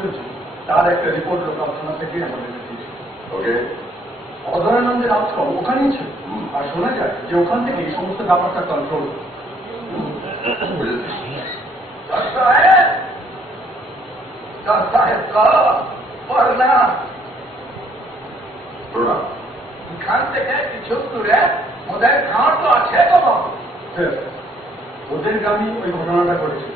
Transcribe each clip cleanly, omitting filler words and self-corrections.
চলছে তার একটা রিপোর্ট লোকাল থানা থেকে আমাদের দিয়েছে। ওকে, অদয়ানন্দের আউটকাম ওখানেই ছিল, আর শোনা যায় যে ওখান থেকে এই সমস্ত ব্যাপারটা কন্ট্রোল। এখান থেকে কিছু দূরে ওদের গাঁট তো আছে তো ওদের গ্রামে ওই ঘটনাটা ঘটেছে।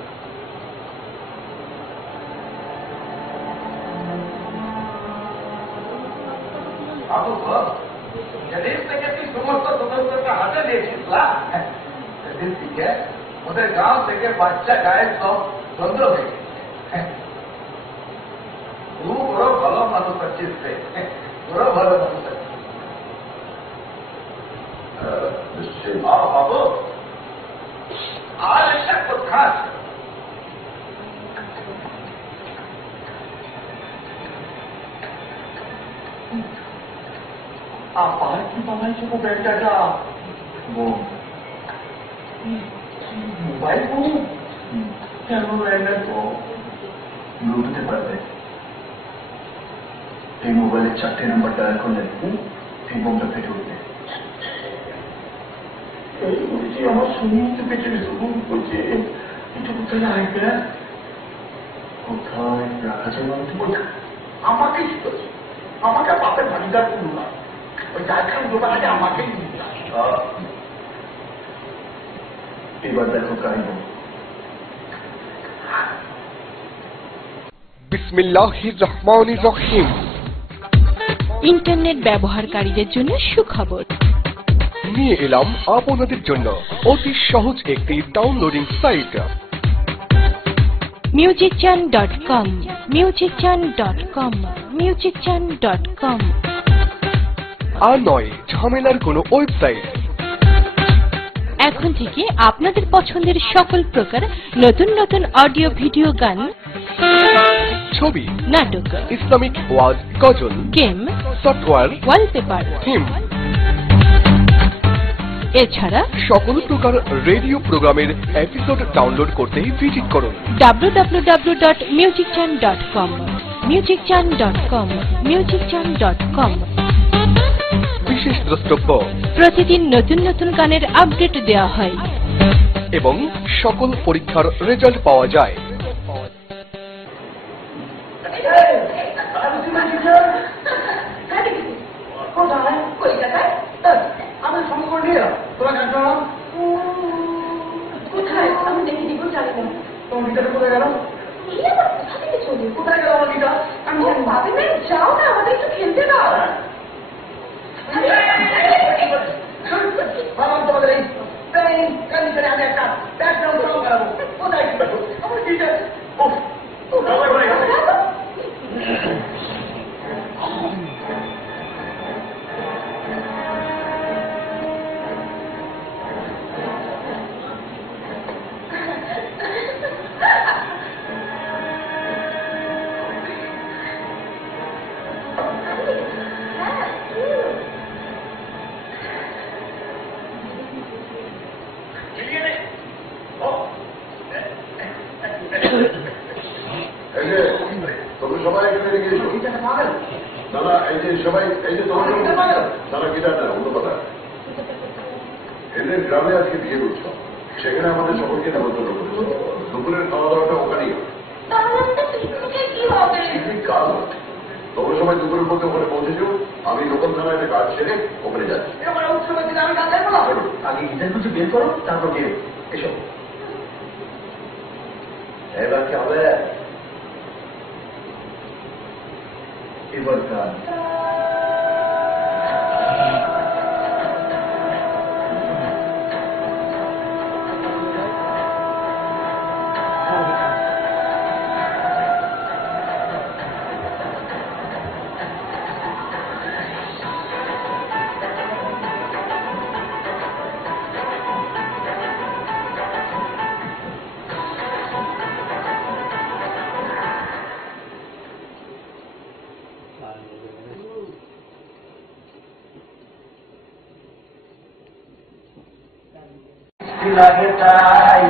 যেদিন থেকে তুই সমস্ত তদন্তটা হাতে নিয়েছিস সেদিন থেকে ওদের গাঁও থেকে বাচ্চা গায়ের সব বন্ধ হয়ে গেছে। তুই বড় ভালো মানুষ আছিস রে, বড় ভালো মানুষ আছিস। বাবু আর একটা কথা আছে, আবার কি বানাইছো গো ব্যাগটাটা? মোবাইল ফোন কেন ব্যাগটা তো লুটতে পারবে? এই মোবাইলের 4টে নাম্বার ডায়াল করলে এই বোমটা ফেটে উঠবে। এই বলছি আমার সমস্ত পেটে বলছে এটা কোথায় রাখবে? কোথায় রাখা যাবে আমাকে কি করছে? আমাকে বাপের ভাগিদার করুন না, ওই যারখান দোকানে আমাকেই নিতে। এবার দেখো কাহিনী। বিসমিল্লাহির রহমানির রহিম। ইন্টারনেট ব্যবহারকারীদের জন্য সুখবর নিয়ে এলাম আপনাদের জন্য অতি সহজ একটি downloading site, musician.com musician.com musician.com। আর নয় ঝামেলার কোনো ওয়েবসাইট। এখন থেকে আপনাদের পছন্দের সকল প্রকার নতুন নতুন অডিও ভিডিও, গান, ছবি, নাটক, ইসলামিক ওয়াজ, গজল, গেম, সফটওয়্যার, ওয়ালপেপার, থিম, এছাড়া সকল প্রকার রেডিও প্রোগ্রামের এপিসোড ডাউনলোড করতে ভিজিট করুন www.musician.com musician.com musician.com। বিশেষ দ্রষ্টব্য, প্রতিদিন নতুন নতুন গানের আপডেট দেওয়া হয় এবং সকল পরীক্ষার রেজাল্ট পাওয়া যায়। আমি সংকট নিয়ে তোরা কেন কোথায়? আমি দেখে দিব, জানি না। তোমার গিটারে কোথায় গেল? কোথা থেকে চলি? কোথায় গেল আমার গিটার? আমি ভাবি না, যাও না, আমাদের একটু খেলতে দাও। তোমাদের এই প্লেন কন্ডিশনে আমি একটা ব্যাকগ্রাউন্ড করবো, কোথায় আমার গিটার? তোমরা সবাই এখানে গিয়েছো? দাদা এই যে সবাই, এই যে তোমার দাদা গিটার না, অন্য কথা। এদের গ্রামে আজকে বিয়ে করছো, সেখানে আমাদের সকলকে নেমন্তন্ন করেছো। দুপুরের খাওয়া দাওয়াটা ওখানেই কাজ। তোমরা সবাই দুপুরের মধ্যে ওখানে পৌঁছেছো। আমি লোকাল থানায় একটা কাজ সেরে ওখানে যাচ্ছি। আগে গিটারগুলো বের করো, তারপর বের এসো। এবার কি হবে? এবার গান। লাগে তাই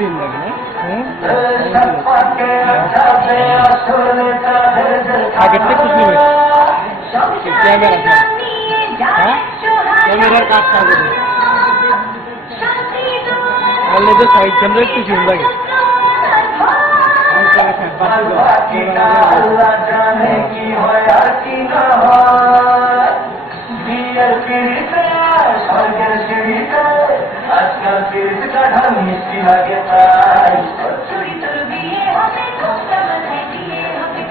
দিন লাগে না আগের থেকে খুশি হয়েছে ক্যামেরা হ্যাঁ ক্যামেরার কাজ কাজ অলরেডি সাইড ক্যামেরা খুশি লাগে আজকাল ফিরতে কাঠা মিষ্টি লাগে তাই চুরি তোর বিয়ে হবে কোনটা মাথায় দিয়ে হবে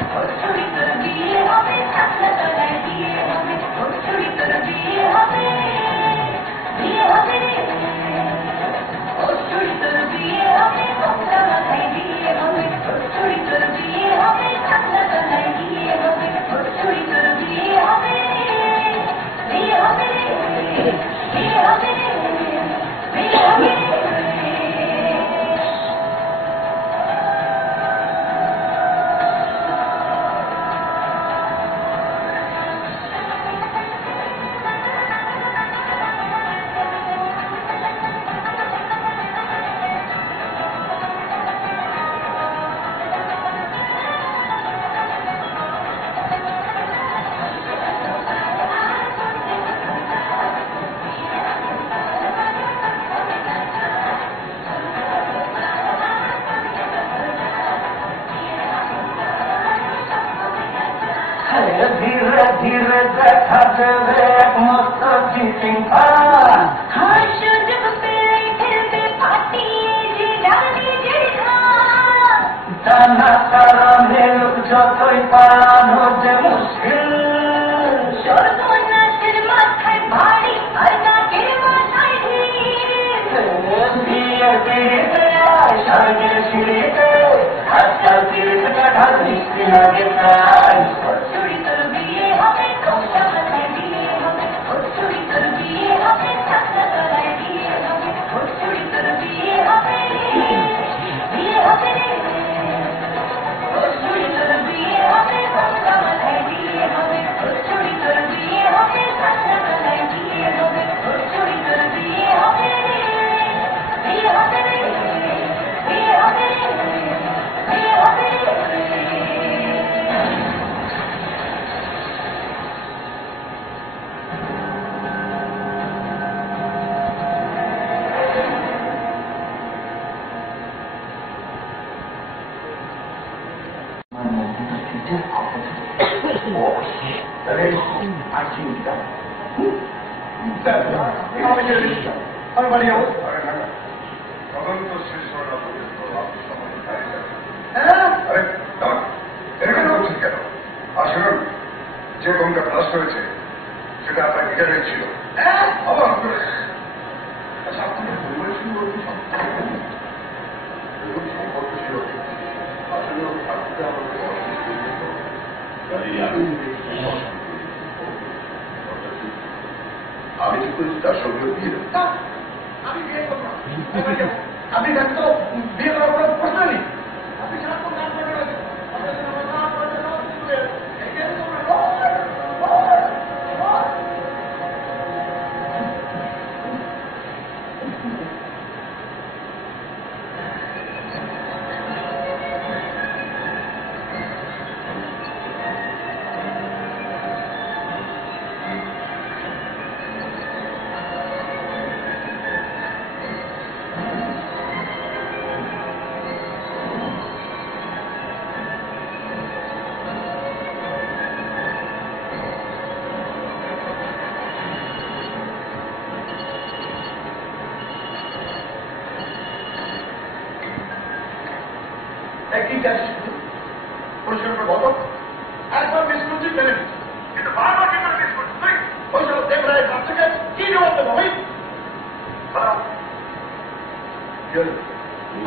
চুরি তোর বিয়ে হবে থাকলে তলায় দিয়ে হবে চুরি তোর বিয়ে হবে রে চুরি তোর বিয়ে হবে কোনটা মাথায় দিয়ে হবে চুরি তোর বিয়ে হবে থাকলে তলায় দিয়ে হবে চুরি তোর বিয়ে হবে বিয়ে হবে রে বিয়ে হবে রে বিয়ে হবে ধীরে ধীরে দেখা দেবে এক মস্ত চিটিং हाँ सुजग पे फिरते फाटिए जी डाली जड़खा টানা কারণে লোক যতই পালানো যে মুশকিল সর্বনাশের মাথায় ভারী আর নাকের মাথায় ঢিল বিয়ে পিড়িতে স্বর্গের সিঁড়িতে আজকাল পিড়িতে কাঠা মিষ্টি লাগে তাই চুরি তোর বিয়ে হবে কোনটা মাথায় দিয়ে হবে চুরি তোর বিয়ে হবে থাকলে তলায় দিয়ে হবে চুরি তোর বিয়ে হবে বিয়ে হবে রে চুরি তোর বিয়ে হবে কোনটা মাথায় দিয়ে হবে চুরি তোর বিয়ে হবে থাকলে তলায় দিয়ে হবে চুরি তোর বিয়ে হবে বিয়ে হবে রে বিয়ে হবে রে বিয়ে হবে রে আমি বাড়ি যাবো তদন্ত শেষ হওয়া পর্যন্ত আপনি সময় থাকবেন। হ্যাঁ আরে দাঁড়ান, এরকম করছেন কেন? আসুন, যে রুমটা ব্লাস্ট হয়েছে সেটা আপনার গিটারে ছিল। অবাক করে। আচ্ছা, আপনাদের পরিবারের সঙ্গে ওরকম সম্পর্ক ছিল আসলে ওর থাকতে আমাদের আমি কি করেছি তার সঙ্গে বিয়ে দেবো? আমি বিয়ে করবো না। আপনি জানেন তো বিয়ে করার কোনো প্রশ্ন নেই আপনি ছাড়া তো না করে একই কাজ পরিষ্কার করে বলো একবার মিস করছি মেনে নিচ্ছি কিন্তু বারবার কি করে মিস করছি তুই ওই সব দেব রায় বাচ্চাকে কি জবাব দেবো ভাই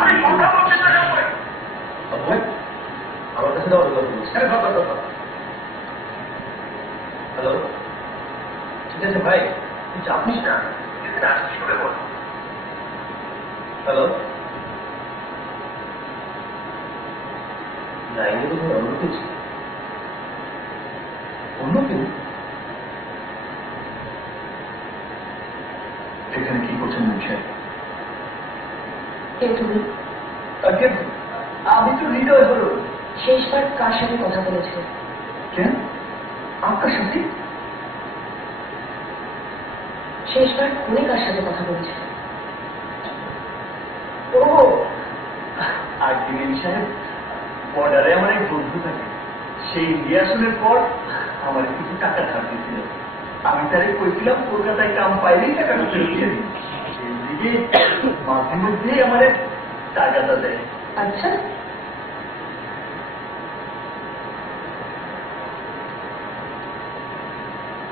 আমি কথা বলছি না আমার কাছে দেওয়ার কথা বলছি। হ্যালো, ঠিক আছে ভাই, তুই চাপ নিস না, এখানে আসছিস করে বল। হ্যালো, লাইনে তো অন্য কেউ ছিল। অন্য কেউ এখানে কি করছেন মুখে? কে তুমি আমি তো হৃদয় হলো শেষবার কার সাথে কথা বলেছিল? কেন আপনার সাথে শেষবার ফোনে কার সাথে কথা বলেছিল? ও আজকে সাহেব বর্ডারে আমার এক বন্ধু থাকে, সেই রিয়াশনের পর আমার কিছু টাকা ধার দিয়েছিল। আমি তারে কইছিলাম কলকাতায় কাম পাইলেই টাকাটা ফেরত দিয়ে দিই। এইদিকে মাঝে মধ্যেই আমার টাকাটা দেয়। আচ্ছা,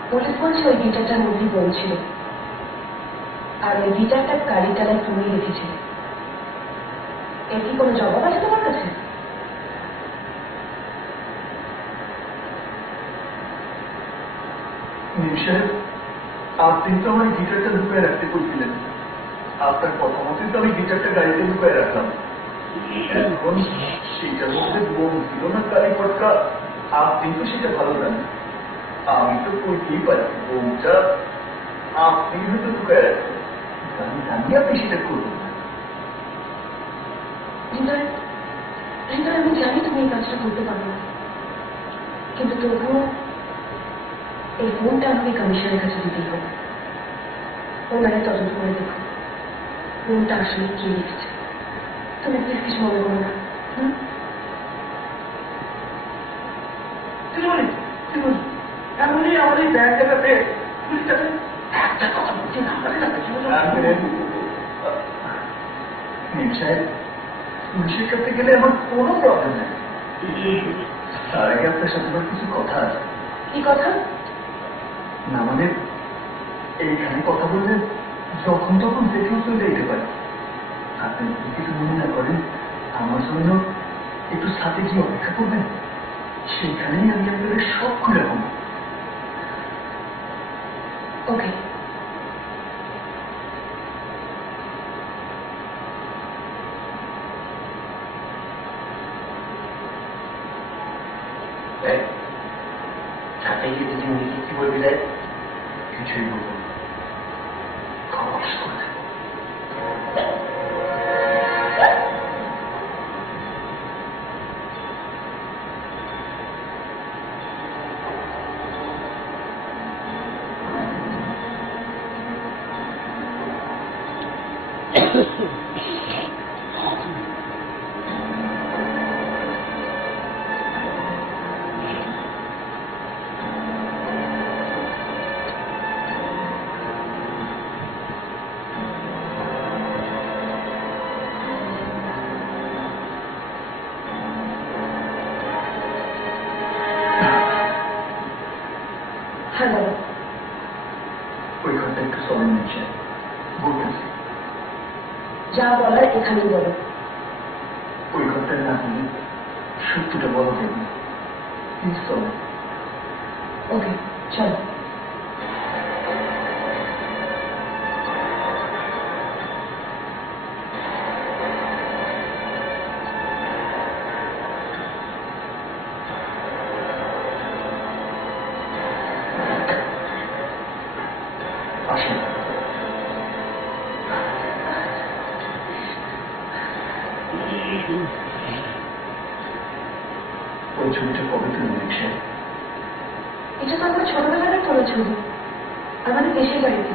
পুলিশ বলছে ওই গিটারটার মধ্যে বোম ছিল, আর ওই গিটারটা গাড়ির টালায় তুমি রেখেছিল। এর কি কোনো জবাব আছে তোমার কাছে? সাহেব, আপনি তো আমার গিটারটা লুকিয়ে রাখতে বলছিলেন। আপনার কথা মতোই তো আমি গিটারটা গাড়িতে লুকিয়ে রাখলাম। এখন সেটার মধ্যে বোম ছিল না গাড়ি পটকা, আপনি তো সেটা ভালো জানেন। আমি তো কইতেই পারি বোমটা আপনি হয়তো লুকিয়ে রাখছেন, আমি জানি আপনি সেটা করবেন না। হৃদয়, হৃদয়, আমি জানি তুমি এই কাজটা করতে পারো না, কিন্তু তবুও এই ফোনটা আমাকে কমিশনের কাছে দিতেই হবে। ওনারা তদন্ত করে দেখুন ফোনটা আসলে কে লিখেছে। তুমি প্লিজ কিছু মনে করো না। এমনই আমার এই ব্যাগটা পেয়ে পুলিশটাকে একটা কথা বলছি না, সাহেব পুলিশের কাছে গেলে আমার কোনো প্রবলেম নেই। তার আগে আপনার সাথে আমার কিছু কথা আছে। কি কথা? না মানে এইখানে কথা বললে যখন তখন দেখেও চলে যেতে পারে। আপনি যদি কিছু মনে না করেন আমার জন্য একটু সাথে গিয়ে অপেক্ষা করবেন, সেখানেই আমি আপনাদের সব খুলে পাবো। ওকে, সাথে গিয়ে যদি উনি কি বলবে যায় কিছুই বলবো না, খবর করে দেবো। হ্যাঁ বলো। ওই ঘরটা একটু সবাই নিচ্ছে বলতেছি, যা বলার এখানেই বলো। ওই ঘরটায় না গেলে সত্যিটা বলা যাবে না। প্লিজ চলো। ওকে, চলো। আসেন। ওই ছবিটা কবে তুলে নিচ্ছে? এটা তো আমার ছোটবেলার তোলা ছবি, আমাদের দেশের বাড়িতে।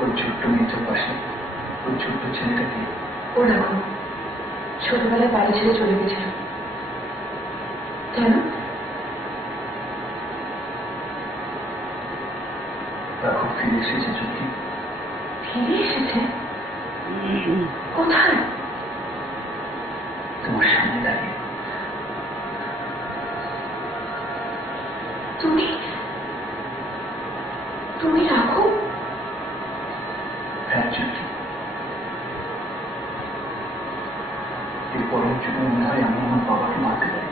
ওই ছোট্ট মেয়েটার পাশে ওই ছোট্ট ছেলেটাকে ও দেখো, ছোটবেলায় বাড়ি ছেড়ে চলে গেছিল। কেন? দেখো ফিরে এসেছে চোখে। ফিরে এসেছে? কোথায়? তোমার সামনে দাঁড়িয়ে। তুমি তুমি রাখো? হ্যাঁ চোখে। এরপরের জন্য মনে হয় আমি আমার বাবাকে মারতে পারি,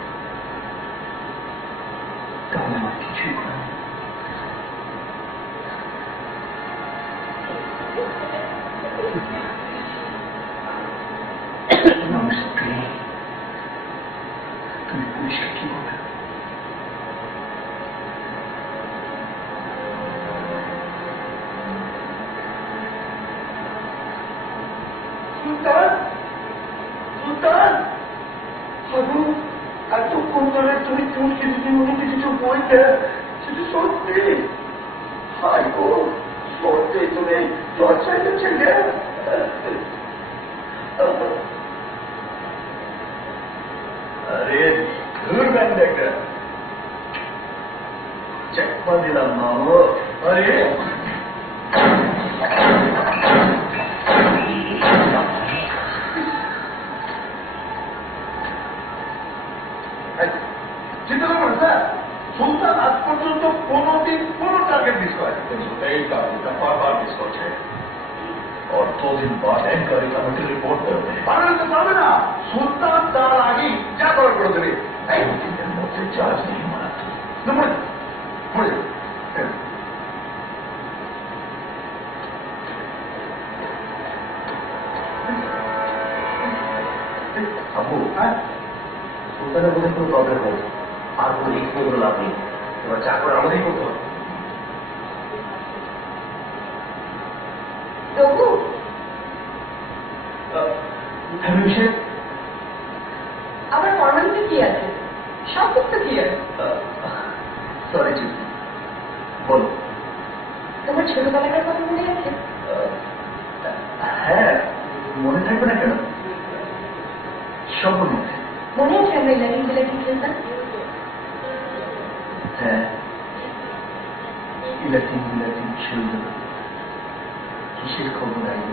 তাহলে আমার কিছুই করার নেই। আমার স্ত্রী, তুমি পুলিশকে কি বলবে? সুলতান সুলতান বাবু এতক্ষণ ধরে তুমি চুটকি দিদিমণিকে কিছু বলতে সেটা সত্যি হাই গো সত্যি তুমি লজ্জায় ছেলে আরে ধুর ব্যান্ড একটা চেকমা দিলাম মামু আরে চিন্তা করবেন স্যার সুলতান আজ পর্যন্ত কোনোদিন কোনো টার্গেট মিস করে এই টার্গেটটা বারবার মিস করছে অর্থদিন বাদ এনকোয়ারি কমিটি রিপোর্ট করবে পারবে তো পারবে না সুলতান তার আগেই যা করার করে দেবে এই দিনের মধ্যে চার্জ নেই মারা মরে আবু হ্যাঁ সুলতানের মধ্যে কোনো প্রবলেম নেই আর কোনো রিস্ক করে লাভ নেই এবার যা করে আমাদেরই করতে হবে আমার ফর্মালিটি কি আছে সব কিছু ক্লিয়ার সরি জি বলো তোমার ছোটবেলাকার কথা মনে আছে হ্যাঁ মনে থাকবে না কেন সব মনে আছে মনে আছে আমরা ইলাকি জেলাকি খেলতাম হ্যাঁ ইলাকি খেলবে কিসের খবর আইল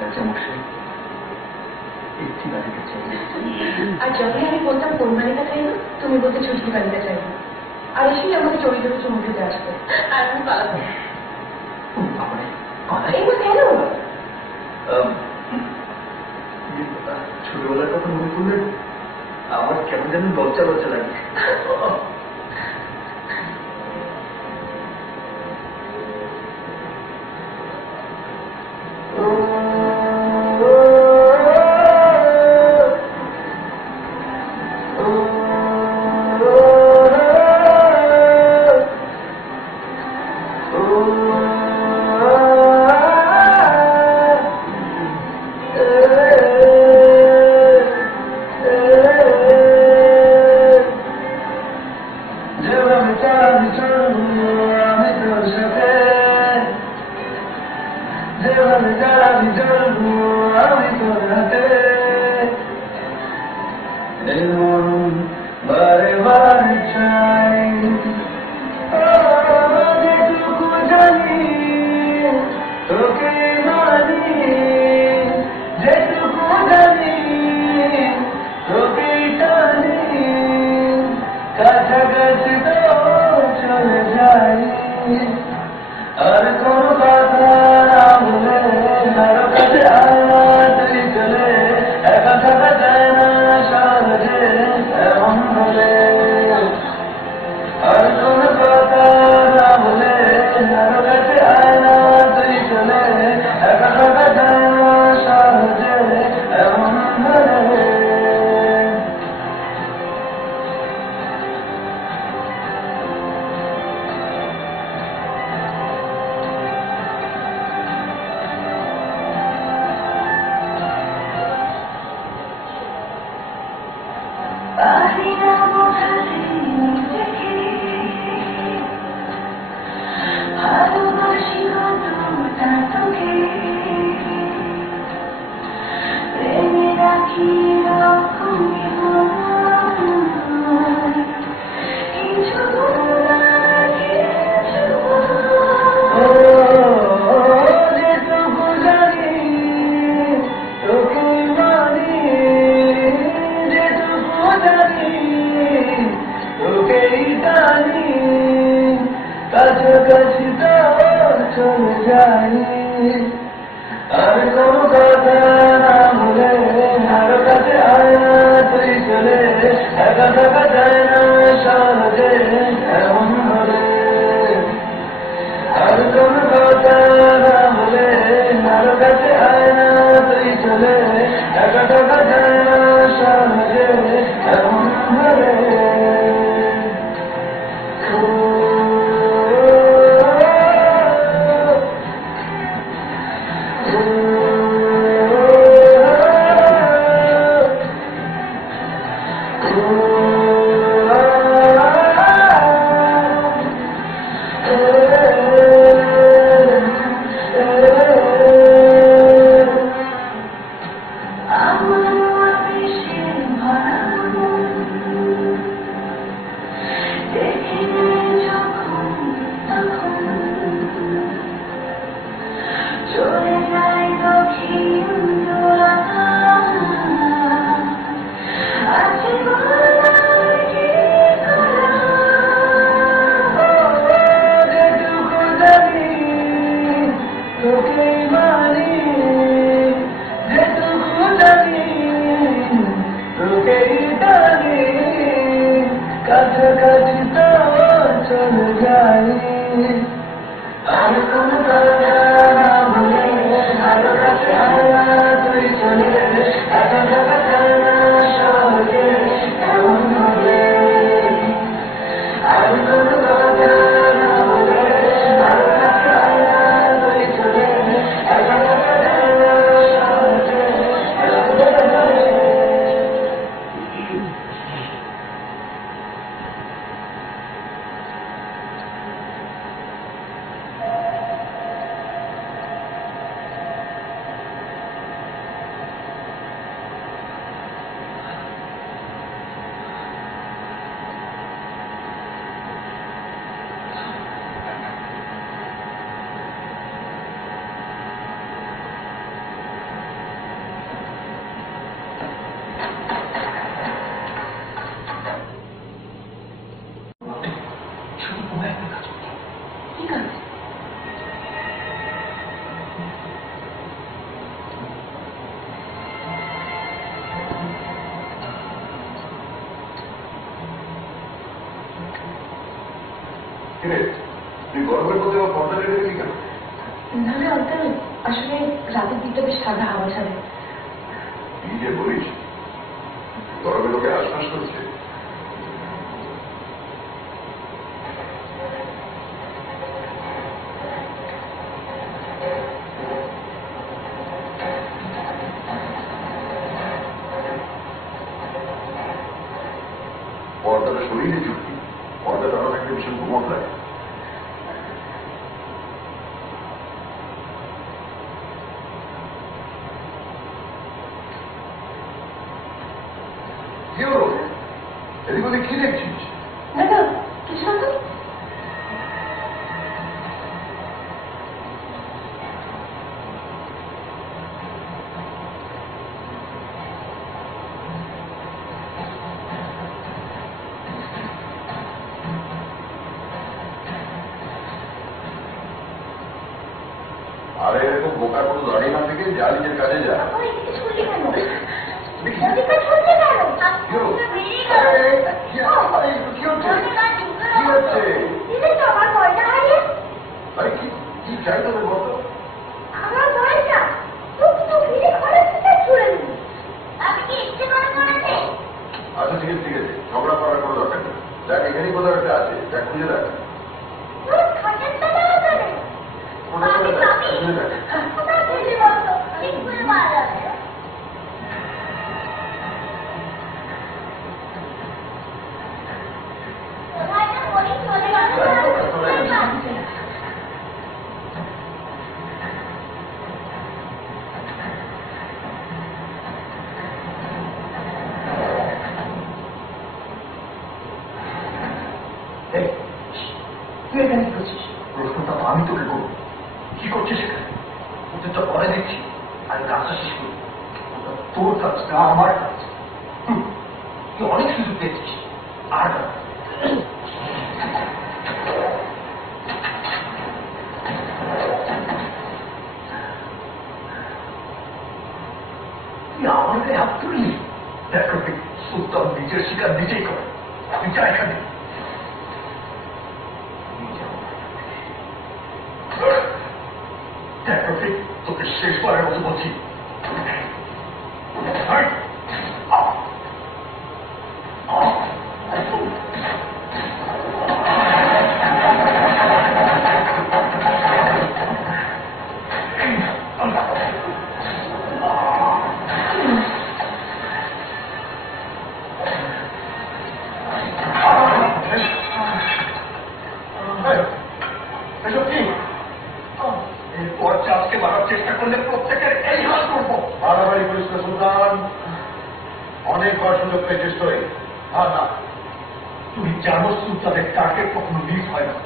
রাজা মশাই একটি বাড়িতে চাই আর যখন আমি বলতাম কোন বাড়িটা চাইবো তুমি বলতে ছুটি বাড়িটা চাইবো আর এসেই আমাকে চরিত্র কিছু মুখে আসবে আর আমি পালাবো এগুলো কেন ছোটবেলার কথা মনে করলে আমার কেমন যেন লজ্জা লজ্জা লাগে তুই গরমের মধ্যে পর্দা রেখেছি কেন? না না আঙ্কেল, আসলে রাতের দিকটা বেশ ঠান্ডা হাওয়া ছাড়ে। কি যে বলিস, গরমে লোকে আশ্বাস করছে। পর্দাটা শরীরে চুক্তি, পর্দাটা আমার একটা ভীষণ ঘুমট লাগে। কি হলো? এদিক ওদিক কি দেখছিস? না না, কিছু না তো। আরে এরকম বোকা কোনো দাঁড়িয়ে না থেকে যা নিজের কাজে যা। আপনি এদিকে শুনলি কেন? এদিকে শুনলি কেন? কি হলো? বেরিয়ে আরে, গেল। কি হচ্ছে? কি হচ্ছে? দিদি তো আমার পয়সা হারিয়ে। আরে কি চাই তোদের বলতো? আমার পয়সা তো ফিরে ঘরে থেকে ছুড়ে দিবি। আপনি কি ইচ্ছে করে করেছে? আচ্ছা ঠিক আছে, ঝগড়া করার কোনো দরকার নেই। দেখ এখানেই কোথাও একটা আছে, দেখ খুঁজে দেখ। তোর খাটের তলায় আছে রে। খুঁজে দেখ, খুঁজে দেখ। কোথায় খুঁজে বলতো? ঠিক করে মারা যাবে। কোথায় না বলি চলে গেল। তুই এখানে কি করছিস? প্রশ্নটা তো আমি তোকে করবো। কি করছিস সেখানে? ওদের তো পরে দেখছি। আর কাজটা শেষ করি। ওটা তোর কাজ না আমার কাজ। তুই অনেক সুযোগ পেয়েছিস। আর তুই আমাকে হাত তুললি। দেখো সুলতান নিজের শিকার নিজেই করে। তুই যা এখানে। দেখো তোকে শেষবারের মতো বলছি। এসব কি? এরপর চাষকে মারার চেষ্টা করলে প্রত্যেকের এই হাল করবো। বাড়াবাড়ি করিস না সুলতান, অনেকবার সুযোগ পেয়েছিস তুই। না, তুমি জানো সুলতানের টার্গেট কখনো মিস হয় না।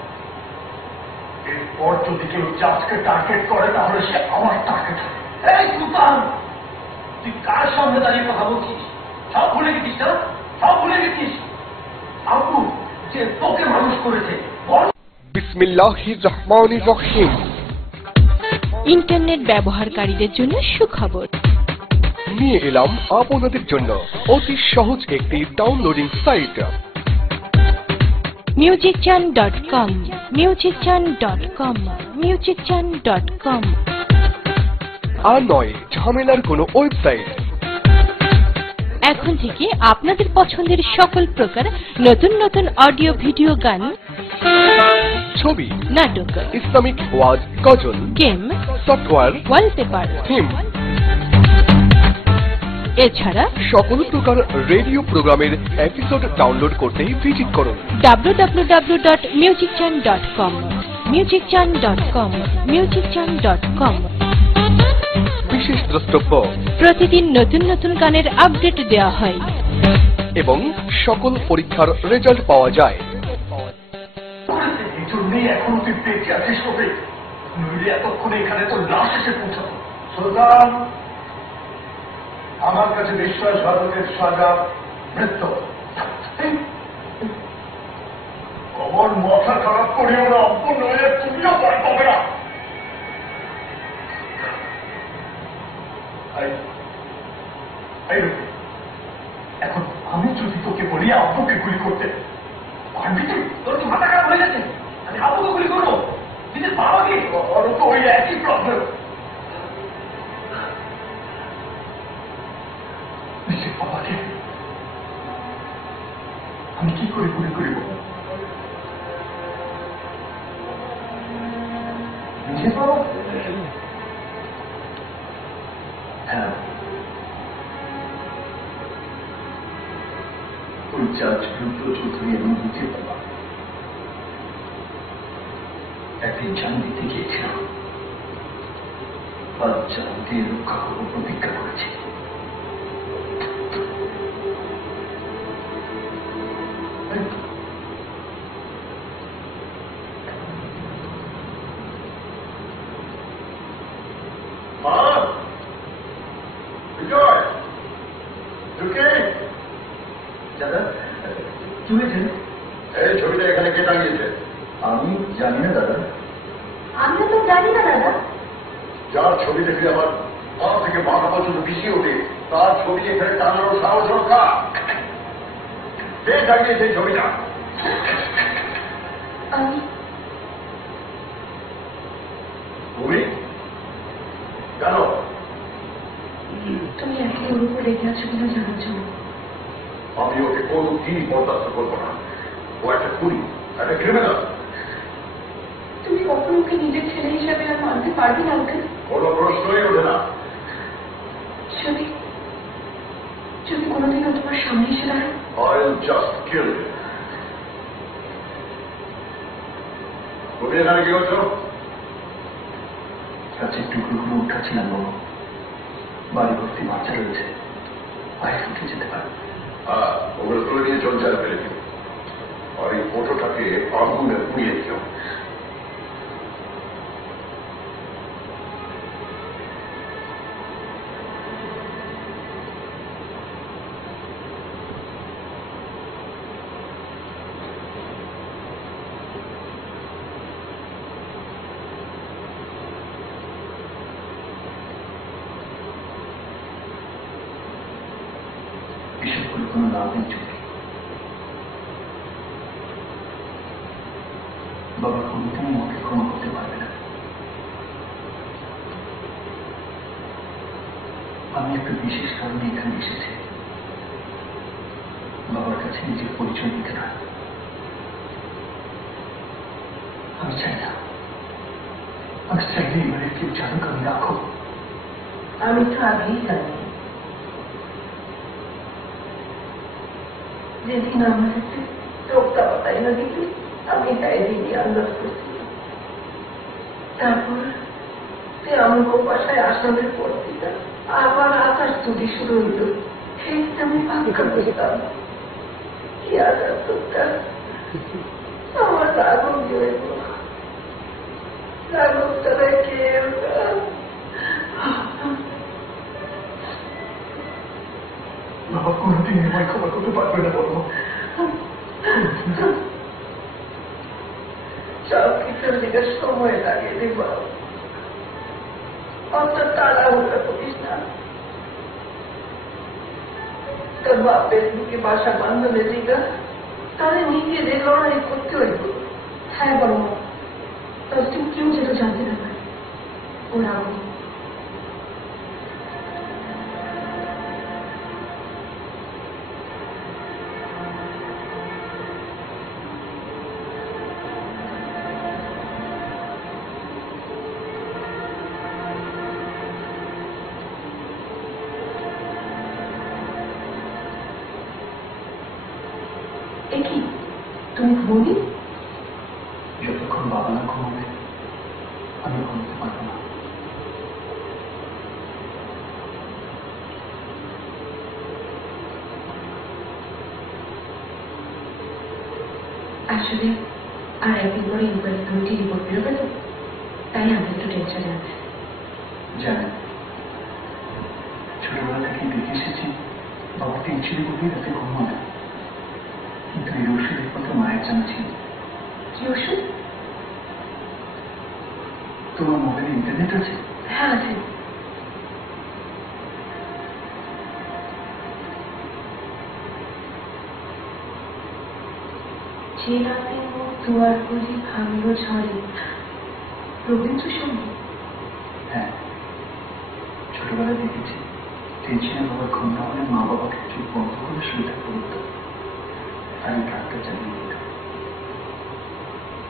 এরপর যদি কেউ চাষকে টার্গেট করে তাহলে সে আমার টার্গেট হবে। এই সুলতান, তুই কার সামনে দাঁড়িয়ে কথা বলছিস? সব ভুলে গেছিস না? সব ভুলে গেছিস? আব্বু যে তোকে মানুষ করেছে। বিসমিল্লাহির রহমানির রহিম। ইন্টারনেট ব্যবহারকারীদের জন্য সুখবর। নিয়ে এলাম আপনাদের জন্য অতি সহজ একটি downloading site, musicjan.com, musicjan.com, musicjan.com। আর নয় ঝামেলার কোনো ওয়েবসাইট। এখন থেকে আপনাদের পছন্দের সকল প্রকার নতুন নতুন অডিও ভিডিও গান, ছবি, নাটক, ইসলামিক ওয়াজ, গজল, গেম, সফটওয়্যার, ওয়ালপেপার, থিম, এছাড়া সকল প্রকার রেডিও প্রোগ্রামের এপিসোড ডাউনলোড করতে ভিজিট করুন www.musicchan.com, musicchan.com, musicchan.com। বিশেষ দ্রষ্টব্য প্রতিদিন নতুন নতুন গানের আপডেট দেওয়া হয় এবং সকল পরীক্ষার রেজাল্ট পাওয়া যায়। এই জন্যই এখনো তুই বেঁচে আছিস হবে, নইলে এতক্ষণে এখানে তোর লাশ এসে পৌঁছাতো। সুলতান, আমার কাছে বিশ্বাসঘাতকের সাজা মৃত্যু। আমার মাথা খারাপ করিও না, অল্প নইলে তুমিও ভয় পাবে না। এখন আমি যদি তোকে বলি আব্বুকে গুলি করতে পারবি তুই? তোর কি মাথা খারাপ হয়ে গেছে? আমি আব্বুকে গুলি করবো? নিজের বাবাকে? ওরও তো ওই একই প্রবলেম। নিজের বাবাকে আমি কি করে গুলি করিব? নিজের বাবা? হ্যাঁ, ওই জাজ রুদ্র চৌধুরী এবং নিজের বাবা একদিন জান দিতে গিয়েছিলাম, আজ জান দিয়ে রক্ষা করবো প্রতিজ্ঞা করেছি। দাদা কি হয়েছে? এই ছবিটা এখানে কে টাঙিয়েছে? আমি জানি না দাদা। আমিও তো জানি না দাদা। যার ছবি দেখে আমার পা থেকে মাথা পর্যন্ত পিছিয়ে ওঠে, তার ছবি এখানে টাঙানোর সাহস রক্ষা। কে টাঙিয়েছে এই ছবিটা? তুমি কেন? তুমি একে ওর উপর রেখে আছো কিনা জানার জন্য। আমি ওকে কোনো দিনই বরদাস্ত করবো না। ও একটা খুনি, একটা ক্রিমিনাল। তুমি কখনো ওকে নিজের ছেলে হিসাবে আর মানতে পারবে না ওকে? কোনো প্রশ্নই ওঠে না। যদি যদি কোনোদিন ও তোমার সামনে এসে দাঁড়ায়, I'll just kill him. তুমি এখানে কি করছো? গাছের টুকরোগুলো উঠাচ্ছিলাম বাবু। বাড়ি ভর্তি বাচ্চা রয়েছে, বাইরে উঠে যেতে পারে। হ্যাঁ, ওগুলো তুলে নিয়ে জঞ্জালে ফেলে দিও। আর এই ফটোটাকে আগুনে পুড়িয়ে দিও। এসব করে কোনো লাভ নেই চোখে। বাবা কোনোদিনই আমাকে ক্ষমা করতে পারবে না। আমি একটা বিশেষ কারণে এখানে এসেছি, বাবার কাছে নিজের পরিচয় দিতে না। আমি চাই না, আমি চাইলে এবারে কেউ জানুক আমি রাখো। আমি তো আগেই জানি যেদিন আমার কাছে চোখটা পাতাই না দিকে আমি তাই দিদি আন্দাজ করছিলাম। তারপর সে আমার বাসায় আসামের পর দিতা আবার আকাশ তুলি শুরু হইল। সেই আমি ভাগ্যা বুঝতাম কি আজাদ তোরটা আমার রাগম হইব। রাগমটা রেখে বাবা কোনোদিন আমায় ক্ষমা করতে পারবে না বলো। সব কিছুর দিকে সময় লাগে রে বাবা, অত তাড়াহুড়া করিস না। তোর বাপের বুকে বাসা বান্ধলে দিকা তাহলে নিজেদের লড়াই করতে হইব। হ্যাঁ বাবা, তোর কেউ যেটা জানতে না পারে ওরা আমি ঘুমনি? যতক্ষণ বাবা না ঘুমাবে আমি ঘুমতে পারবো না। আসলে আর একদিন পরে ইনকোয়ারি কমিটি রিপোর্ট বেরোবে তো, তাই আমি একটু টেনশনে আছি। জানেন, ছোটবেলা থেকে দেখে এসেছি বাবা টেনশনে গভীর রাতে ঘুমাবে, কিন্তু এই ওষুধ একমাত্র মায়ের জানা ছিল। কি ওষুধ? তোমার মোবাইলে ইন্টারনেট আছে? হ্যাঁ আছে। যে রাতে মুখ দুয়ার করি ভাঙলো ঝড়ে, রবীন্দ্রসঙ্গীত। হ্যাঁ, ছোটবেলায় দেখেছি টেনশনে বাবার ঘুম না হলে মা বাবাকে চোখ বন্ধ করে শুয়ে থাকতে হতো, আর আমি ডাক্তার চালিয়ে দিত।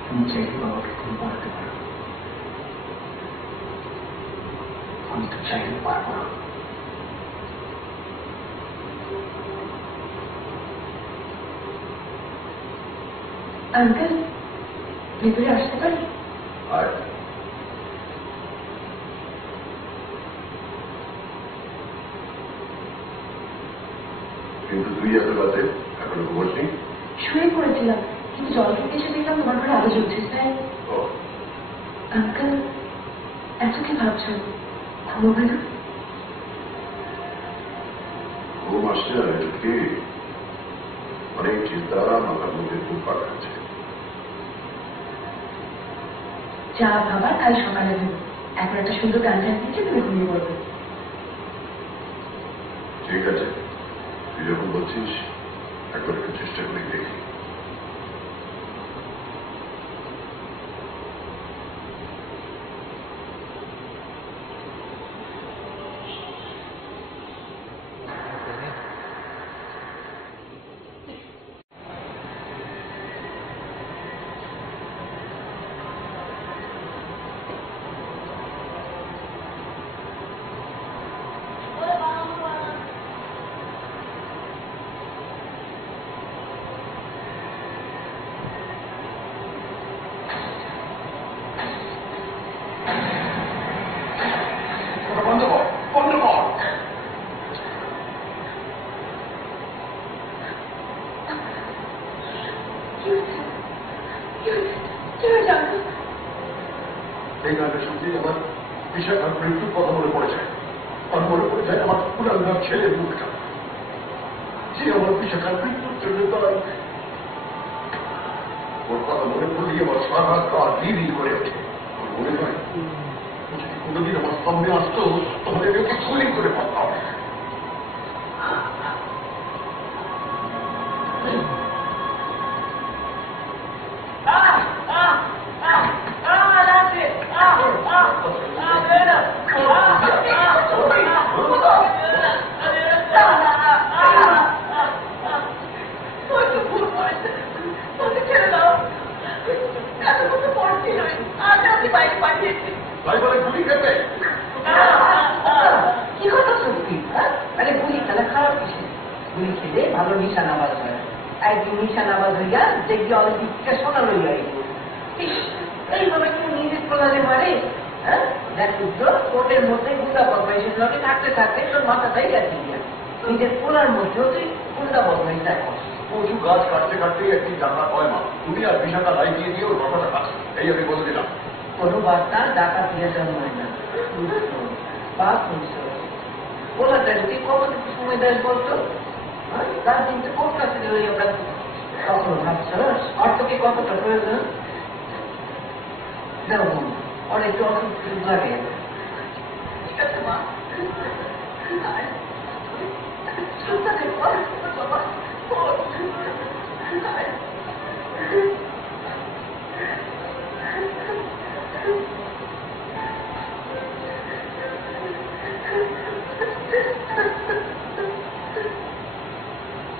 আমি চাইলে বাবাকে ঘুম পাড়াতে পারবো, আমি তো চাইলে পারবো না। আঙ্কেল, ভেতরে আসতে পারি? আয়, কিন্তু তুই এত রাতে এখনো ঘুমোসনি? শুয়ে পড়েছিলাম, কিন্তু জল খেতে এসে দেখলাম তোমার ঘরে আলো জ্বলছে। তাই ও, আঙ্কেল, এত কি ভাবছো? ঘুমোবে না? ঘুম আসছে না কি? অনেক চিন্তা মাথার মধ্যে খুব পাকাচ্ছে। যা ভাবা কাল সকালে দেবো। এখন একটা সুন্দর গান চালিয়ে তুমি ঘুমিয়ে পড়বে। ঠিক আছে, তুই যখন বলছিস একবার একটু চেষ্টা করে দেখি। বন্ধ কর, বন্ধ কর। কি হচ্ছে? কি হচ্ছে? কি হয়েছে আঙ্কেল? এই গানটা শুনতেই আমার বিশাখার মৃত্যুর কথা মনে পড়ে যায়। আর মনে পড়ে যায় আমার পুরান ছেলের মুখটা, যে আমার বিশাখার মৃত্যুর জন্য দাঁড়ায়। ওর কথা মনে পড়লেই আমার সারা গা দিদি করে ওঠে। আমার মনে হয় ও যদি কোনোদিন আমার সামনে আসতো তাহলে আমি ওকে গুলি করে পারতাম। তাই বলে গুলি খেতে? কি কথা সত্যি? আরে গুলি খেলা খারাপ কিছু, গুলি খেলে ভালো নিশানাবাজ হয়। একদিন নিশানাবাজ হইয়া দেখবি অলিম্পিককে সোনা লইয়া এইভাবে কেউ নিজের প্রধানে মারে? হ্যাঁ, দেখুন তো কোর্টের মধ্যে গুন্ডা বদমাইশের লগে থাকতে থাকতে তোর মাথাটাই গেছে গিয়া। নিজের পোলার মধ্যেও তুই গুন্ডা বদমাইশ দেখো। কচু গাছ কাটতে কাটতেই একটি জানলা হয় মা, তুমি আর বিশাখা লাগিয়ে দিয়ে ওর কথাটা কাজ, এই আমি বলে দিলাম। কোনো বার্তা ডাকা ফিরে জন্মায় না, বা শুনছো পোলাটা যদি কত সময় দেয় বলতো? তার কিন্তু কোন কাছে ওই ওটা কখনো ভাবছো অর্থকে কতটা প্রয়োজন? দেখুন অনেক একটু অসুস্থ লাগে। ঠিক আছে মা, চিন্তা দেখো বাবা।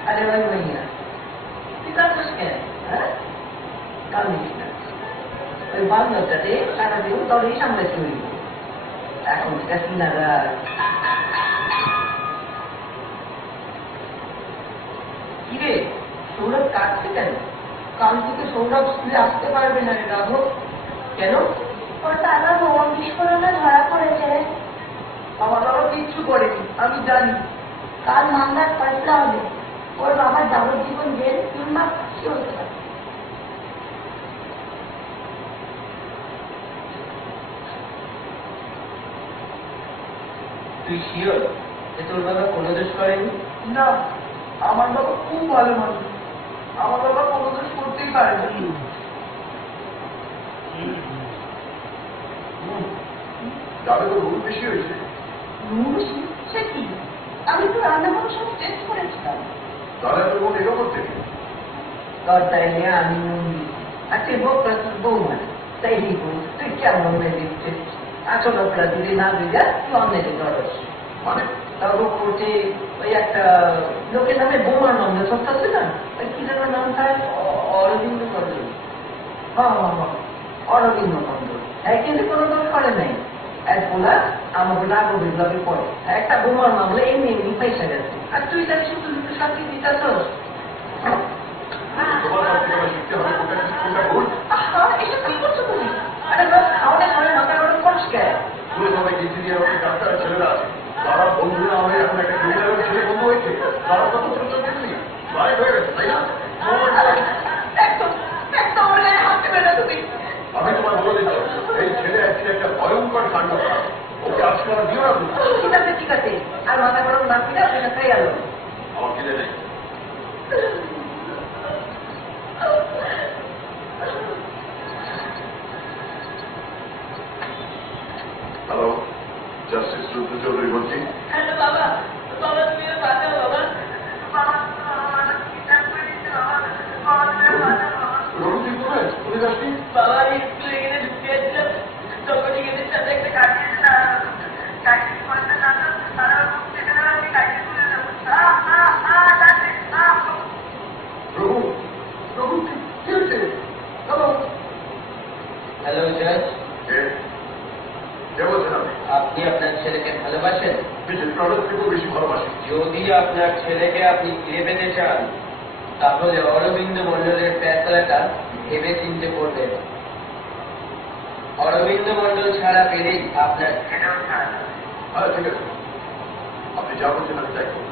আরে ভাই ভাইয়া তুই কাঁদিস কেন? হ্যাঁ, কাঁদিস না। ওই বান্ধবটাতে সারাদিন দলেই সামনে চলি। এখন সেটা কিনারা কিরে সৌরভ কাটছে কেন? কাল থেকে সৌরভ স্কুলে আসতে পারবে না রে রাঘব। কেন? ওর বাবা বোমা বিস্ফোরণে ধরা পড়েছে। আমার বাবা কিচ্ছু করেনি, আমি জানি। কাল মামলার ফয়সলা হবে। ওর বাবা যাবজ্জীবন জেল কিংবা ফাঁসি হতে পারে। তুই শিওর যে তোর বাবা কোনো দোষ করেনি? না, আমার বাবা খুব ভালো মানুষ, আমার বাবা কোনো দোষ করতেই পারে না। তাহলে তো ভুল বেশি হয়েছে। সে কি? আমি তো রান্নাঘর সব টেস্ট করেছিলাম। তাহলে তো বোন এরকম করতে কি? দরজায় নিয়ে আমি নুন দিই। আজকে বৌমা তাই তুই কেমন মেয়ে দিচ্ছিস? আসল আপনার দিদি না দিলে তুই অন্যের দরজ। মানে তারপর করছে ওই একটা লোকের নামে বোমার নন্দ সত্য আছে না, ওই কি যেন নাম তার? অরবিন্দ মন্ডল। হ্যাঁ, অরবিন্দ মন্ডল। হ্যাঁ, কিন্তু কোনো দোষ করে নাই। এক বলা আমাকে রাঘব বিপ্লবে পড়ে একটা বোমার মামলা এমনি এমনি পয়সা গেছে, আর তুই তার শুধু শুধু শান্তি দিতেছ। তোমার কাছ থেকে শিখতে হবে কোনটা ঠিক কোনটা ভুল। এটা কি করছো তুমি? আরে বাস খাওয়ানোর সময় মাথা গরম করছ কে? পুরো সবাই ইঞ্জিনিয়ার হবে, ডাক্তার ছেলেরা আছে, তারা বন্ধু না হয়ে এখন একটা ক্রিমিনালের ছেলে বন্ধু হয়েছে, তারা কত ছোট ছোট দেখলি প্রায় হয়ে গেছে, তাই না? একদম আমার গায়ে হাত দেবে না তুমি। আমি তোমার বলে দিচ্ছি, এই ছেলে আজকে একটা ভয়ঙ্কর কাণ্ড করা, ওকে আজকে আর দিও না তুমি। ঠিক আছে, আর মাথা গরম না ফিরে আপনাকে খাই গেল। আমার কিনে নেই। হ্যালো, জাস্টিস রুদ্র চৌধুরী বলছি। হ্যালো বাবা, বাবা তুমি বাঁচাও বাবা। রঘু তুই কোথায়? স্কুলে যাসনি? বাবা আমি স্কুলে গেলে ঢুকিয়েছিলাম, তখনই গেলে সাথে একটা কাটিয়ে না কাটিয়ে করতে না তারা খেতে না আমি কাটিয়ে তুলে দেবো। রঘু, রঘু কি হয়েছে? হ্যালো, হ্যালো জজ, কে বলছেন আপনি? আপনি আপনার ছেলেকে ভালোবাসেন? নিজের প্রাণের থেকেও বেশি ভালোবাসি। যদি আপনার ছেলেকে আপনি ফিরে পেতে চান তাহলে অরবিন্দ মন্ডলের ফেসলাটা ভেবে চিনতে করবেন। অরবিন্দ মন্ডল ছাড়া পেলেই আপনার ছেলেও ছাড়া। হ্যাঁ ঠিক আছে, আপনি যা বলছেন আমি তাই করব।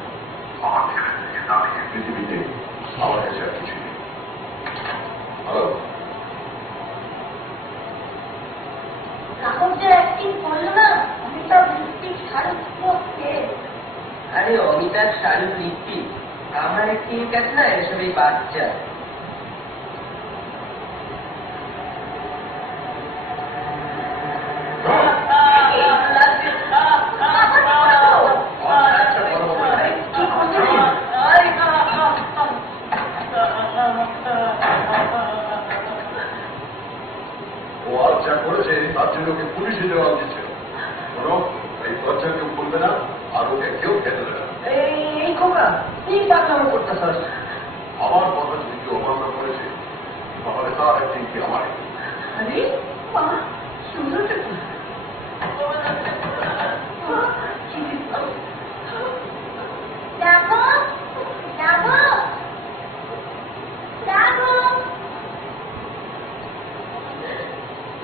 আমার ছেলের থেকে দামি পৃথিবীতে আমার কাছে আর কিছু নেই। হ্যালো, রাঘব যে অ্যাক্টিং করলো না, আমি তো লিপস্টিক শাড়ি খেয়ে। আরে অমিতার শাড়ির লিপি আমার একটি আছে না, এসব এই বাচ্চা। ও আজ যা করেছে তার জন্য ওকে পুলিশে দেওয়া উচিত ছিল। শোনো, এই দরজা কেউ খুলবে না, আর ওকে কেউ খেতে দেবে না। এই খোকা কি পাগলামো করতেছস? আমার কথা যদি কেউ অমান্য করেছে তাহলে তার একদিন কি আমার। আরে মা, সুন্দরটা কি? রাঘব, রাঘব, রাঘব।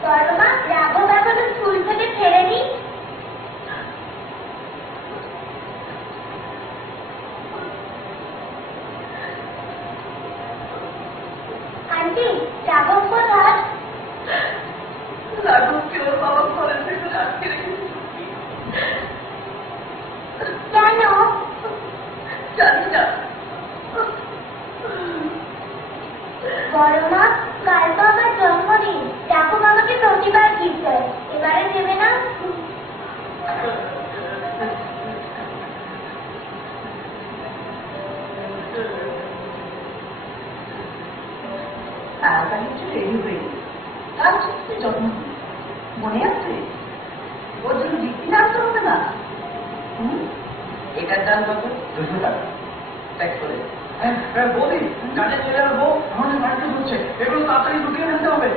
বড়মা, রাঘব এখনো স্কুল থেকে ফেরেনি। আন্টি, রাঘব কোথায়? রাঘবকে ওর বাবা ঘরের ভেতরে আটকে রেখেছে। কেন? জানি না। বড়মা, কাল তো আমার জন্মদিন। রাঘব আমাকে প্রতিবার গিফট দেয়, এবারে দেবে না? তাড়াতাড়ি একটু রেডি হয়ে কাল হচ্ছে জন্মদিন, মনে আছে? ওর জন্য বিক্রি আনতে হবে না? এটার দাম কত? 200 টাকা। প্যাক করে বলি কাজের ছেলেরা বউ আমাদের বাড়িতে হচ্ছে, এগুলো তাড়াতাড়ি ঢুকিয়ে আনতে হবে।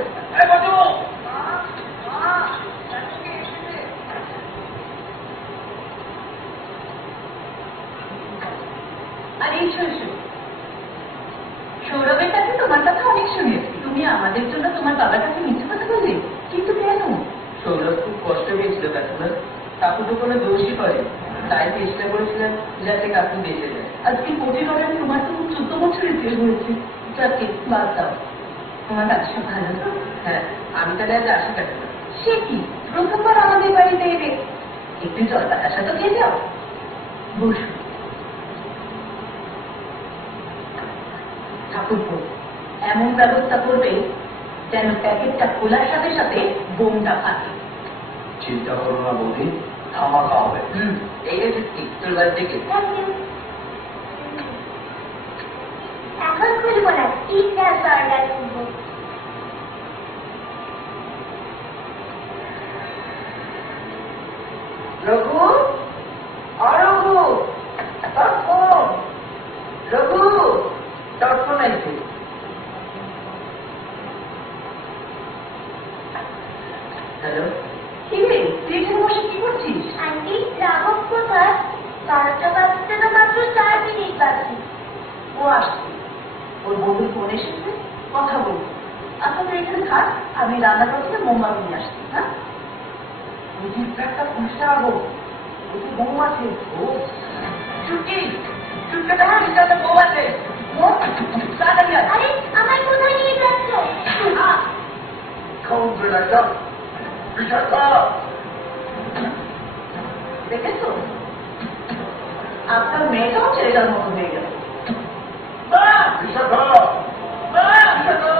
আর এই সৌরভের কাছে তোমার কথা অনেক শুনি। মিথ্যে কথা বলবে? কিন্তু কেন? সৌরভ খুব কষ্ট পেয়েছিল কাকিমা। কাকু তো কোনো দোষই করে, তাই চেষ্টা করেছিলেন যাতে কাকু বেঁচে যায়। আজকে কোটি টাকা তোমার তো 14 বছরের তেল হয়েছে। যাকে বাদ দাও। তোমার ব্যবসা ভালো তো? হ্যাঁ, আমি তাহলে আজ আসি কাকিমা। সে কি, প্রথমবার আমাদের বাড়িতে এলে? একটু জল বাতাসা তো খেয়ে যাও। বসু। ঠাকুরপো, এমন ব্যবস্থা করবে যেন প্যাকেটটা খোলার সাথে সাথে বোমটা ফাটে। চিন্তা করো না বৌদি, ধামাকা হবে। এই যে তোর বাড়ি থেকে এখন খুলবো না, পিৎজার বার্গার খুলবো। রঘু, রঘু, রঘু, তোর ফোন আইছে। হ্যালো, কি রে, তুই এখানে বসে কি করছিস? আন্টি, রাঘব কোথায়? 12টা বাজতে তো মাত্র 4 মিনিট বাকি। ও আসছে, ওর বন্ধুর ফোন এসেছে, কথা বলবো। আচ্ছা তুই এখানে থাক, আমি রান্না করতে মোমবাতি নিয়ে আসছি। হ্যাঁ, একটা খুঁজতে পারবো, ওই বোম আছে। ও চুটকি, চুটকিটা খুঁজতে বোম আছে। তাড়াতাড়ি আয়। আরে, আমায় কোথায় নিয়ে যাচ্ছ? কাউন্টার একটা বিশাখা। দেখেছো, আপনার মেয়েটাও ছেড়ে যাওয়ার মতো হয়ে গেল। মা, বিশাখা, মা, বিশাখা।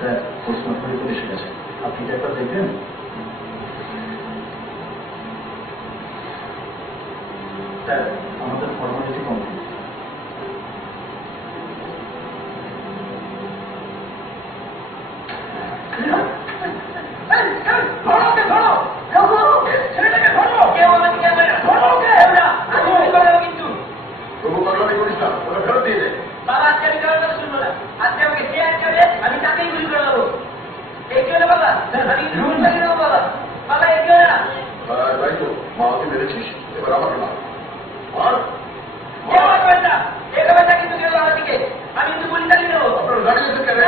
স্যার, পোস্টমর্টম রিপোর্ট এসে গেছে, আপনি কি একবার দেখবেন? স্যার, আমাদের ফর্মালিটি কমপ্লিট। তবু পাগলামি করিস না, ওরা ফেরত দিয়ে দে। বাবা, আজকে আমি কারোর কথা শুনবো না। আজকে আমাকে যে আটকাবে আমি তাকেই গুলি করে দেবো। এগিয়ে না বাবা, আমি রুল চালিয়ে দেবো বাবা। বাবা এগিয়ে না। তাই তো, মা আমাকে মেরেছিস, এবার আমাকে মার। আর কেউ আসবেন না, এভাবে থাকি তুমি আমার দিকে, আমি কিন্তু গুলি চালিয়ে দেবো। আপনারা দাঁড়িয়েছেন কেন?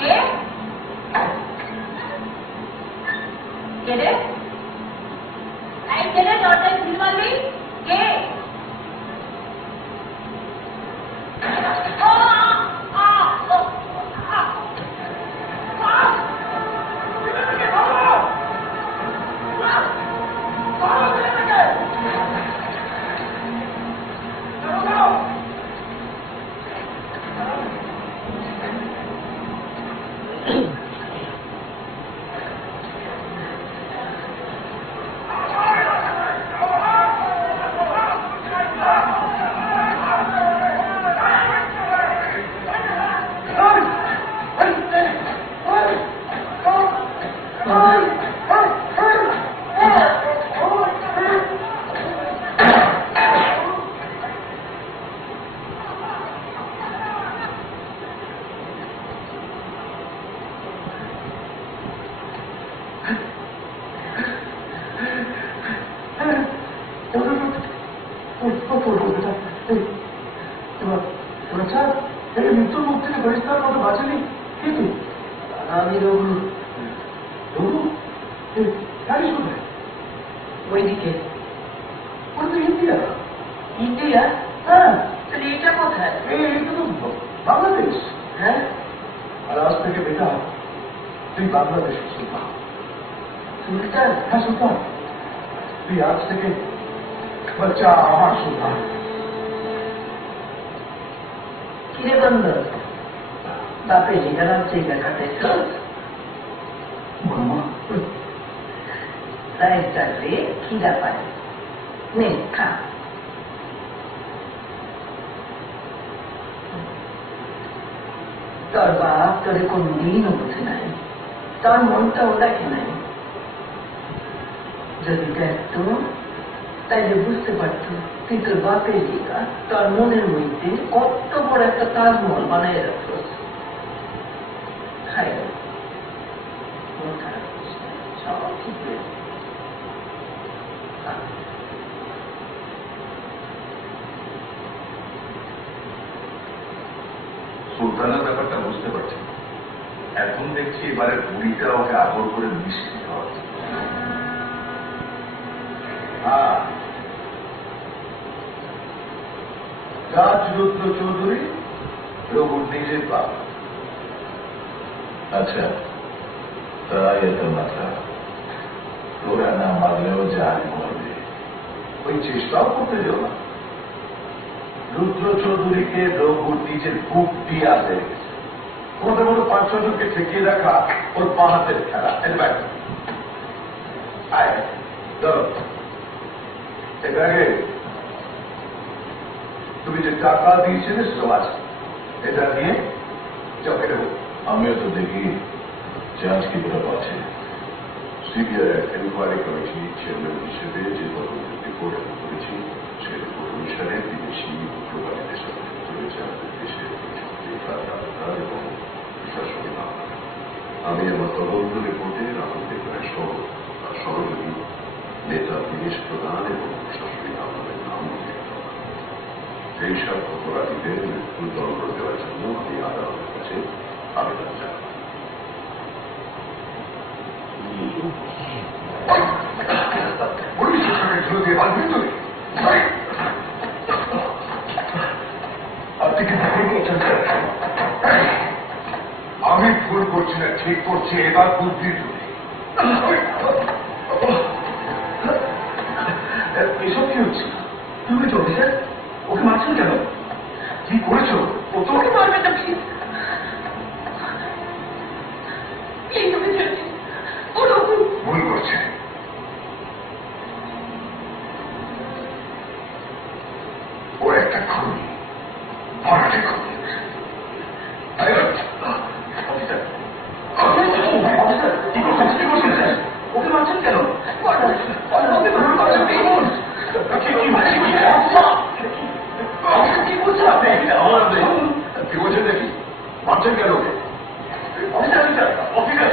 কে? কে রে? এই ছেলে দরজায় ঢিল মারবি? কে? মৃত্যুর মুখ থেকে বহিষ্কার মতো বাঁচেনি কিন্তু আমি রঘু। তবু জানিস কোথায়? ওইদিকে। ওটা তো ইন্ডিয়া। ইন্ডিয়া? হ্যাঁ, তাহলে এটা কোথায়? এইটা তো বাংলাদেশ। হ্যাঁ, আর আজ থেকে বেটা তুই বাংলাদেশের সুলতান। সুলতান? হ্যাঁ সুলতান, তুই আজ থেকে বাচ্চা আমার সুলতান। কিরে বন্ধ, বাপে লিখার হচ্ছে দেখাতে মামা রায় চাকরি খিদা পায় নে খা তোর বাপ তোরে কোনদিনও বুঝে নাই তোর মনটাও দেখে নাই যদি দেখতো তাইলে বুঝতে পারতো তুই তোর বাপের দিকা তোর মনের মধ্যে কত বড় একটা তাজমহল বানাই রাখতো খাই সব ঠিক হয়েছে সুলতানের ব্যাপারটা বুঝতে পারছি এখন দেখছি এবারে বুড়িটা ওকে আদর করে মিষ্টি খাওয়াচ্ছে রাজরুদ্র চৌধুরী রঘুর নিজের বাপ আচ্ছা তাই এত মাত্রা তোরা না মারলেও যায় মরবে ওই চেষ্টাও করতে যাও না রুদ্র চৌধুরীকে রঘুর নিজের বুক দিয়ে আসে তোমাদের মতো 5-6 জনকে ঠেকিয়ে রাখা ওর পা হাতের খেলা এর ব্যাপার আয় ধরো এটা আগে তুমি যে টাকা দিয়েছিলে সমাজ এটা নিয়ে যাও এটা আমিও তো দেখি চার্জ কি করে পাচ্ছে সিবিআই এনকোয়ারি কমিটি চেয়ারম্যান হিসেবে যে রিপোর্ট করেছি সেই রিপোর্ট অনুসারে বিদেশি উগ্রবাদীদের সাথে যুক্ত রয়েছে আমাদের দেশে এবং প্রশাসনিক মামলা আমি আমার তদন্ত রিপোর্টে রাহুল দেবরায় সহ তার সহযোগী নেতা বিদেশ প্রধান এবং প্রশাসনিক আমলের নাম উল্লেখ করা সেই সব অপরাধীদের মৃত্যু দণ্ড দেওয়ার জন্য আমি আদালতের কাছে আবেদন জানাই আমি ভুল করছি না ঠিক করছি এবার বুদ্ধি এসব কি হচ্ছে তুমি তো অফিসার ওকে মারছেন কেন কি করেছো ও তোকে মারবে না ভুল করছে ও একটা খুনি ভরাটে খুনি ওকে মারছেন কেন কি বলছেন দেখি মারছেন কেন ওকে অফিসার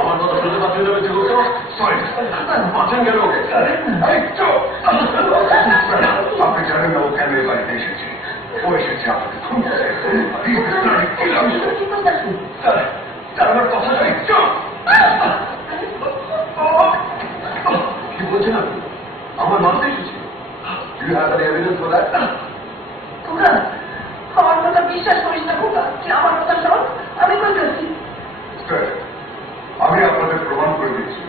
আমার কথা শুনতে পাচ্ছেন মারছেন কেন ওকে আপনি জানেন না ও কেন এই বাড়িতে এসেছে ও এসেছে আপনাকে খুন করে তার আমার কথা কি বলছেন আপনি আমার মানতে এসেছে আমার কথা বিশ্বাস করিস না খোকা কি আমার কথা শোন আমি বলতেছি আমি আপনাদের প্রমাণ করে দিচ্ছি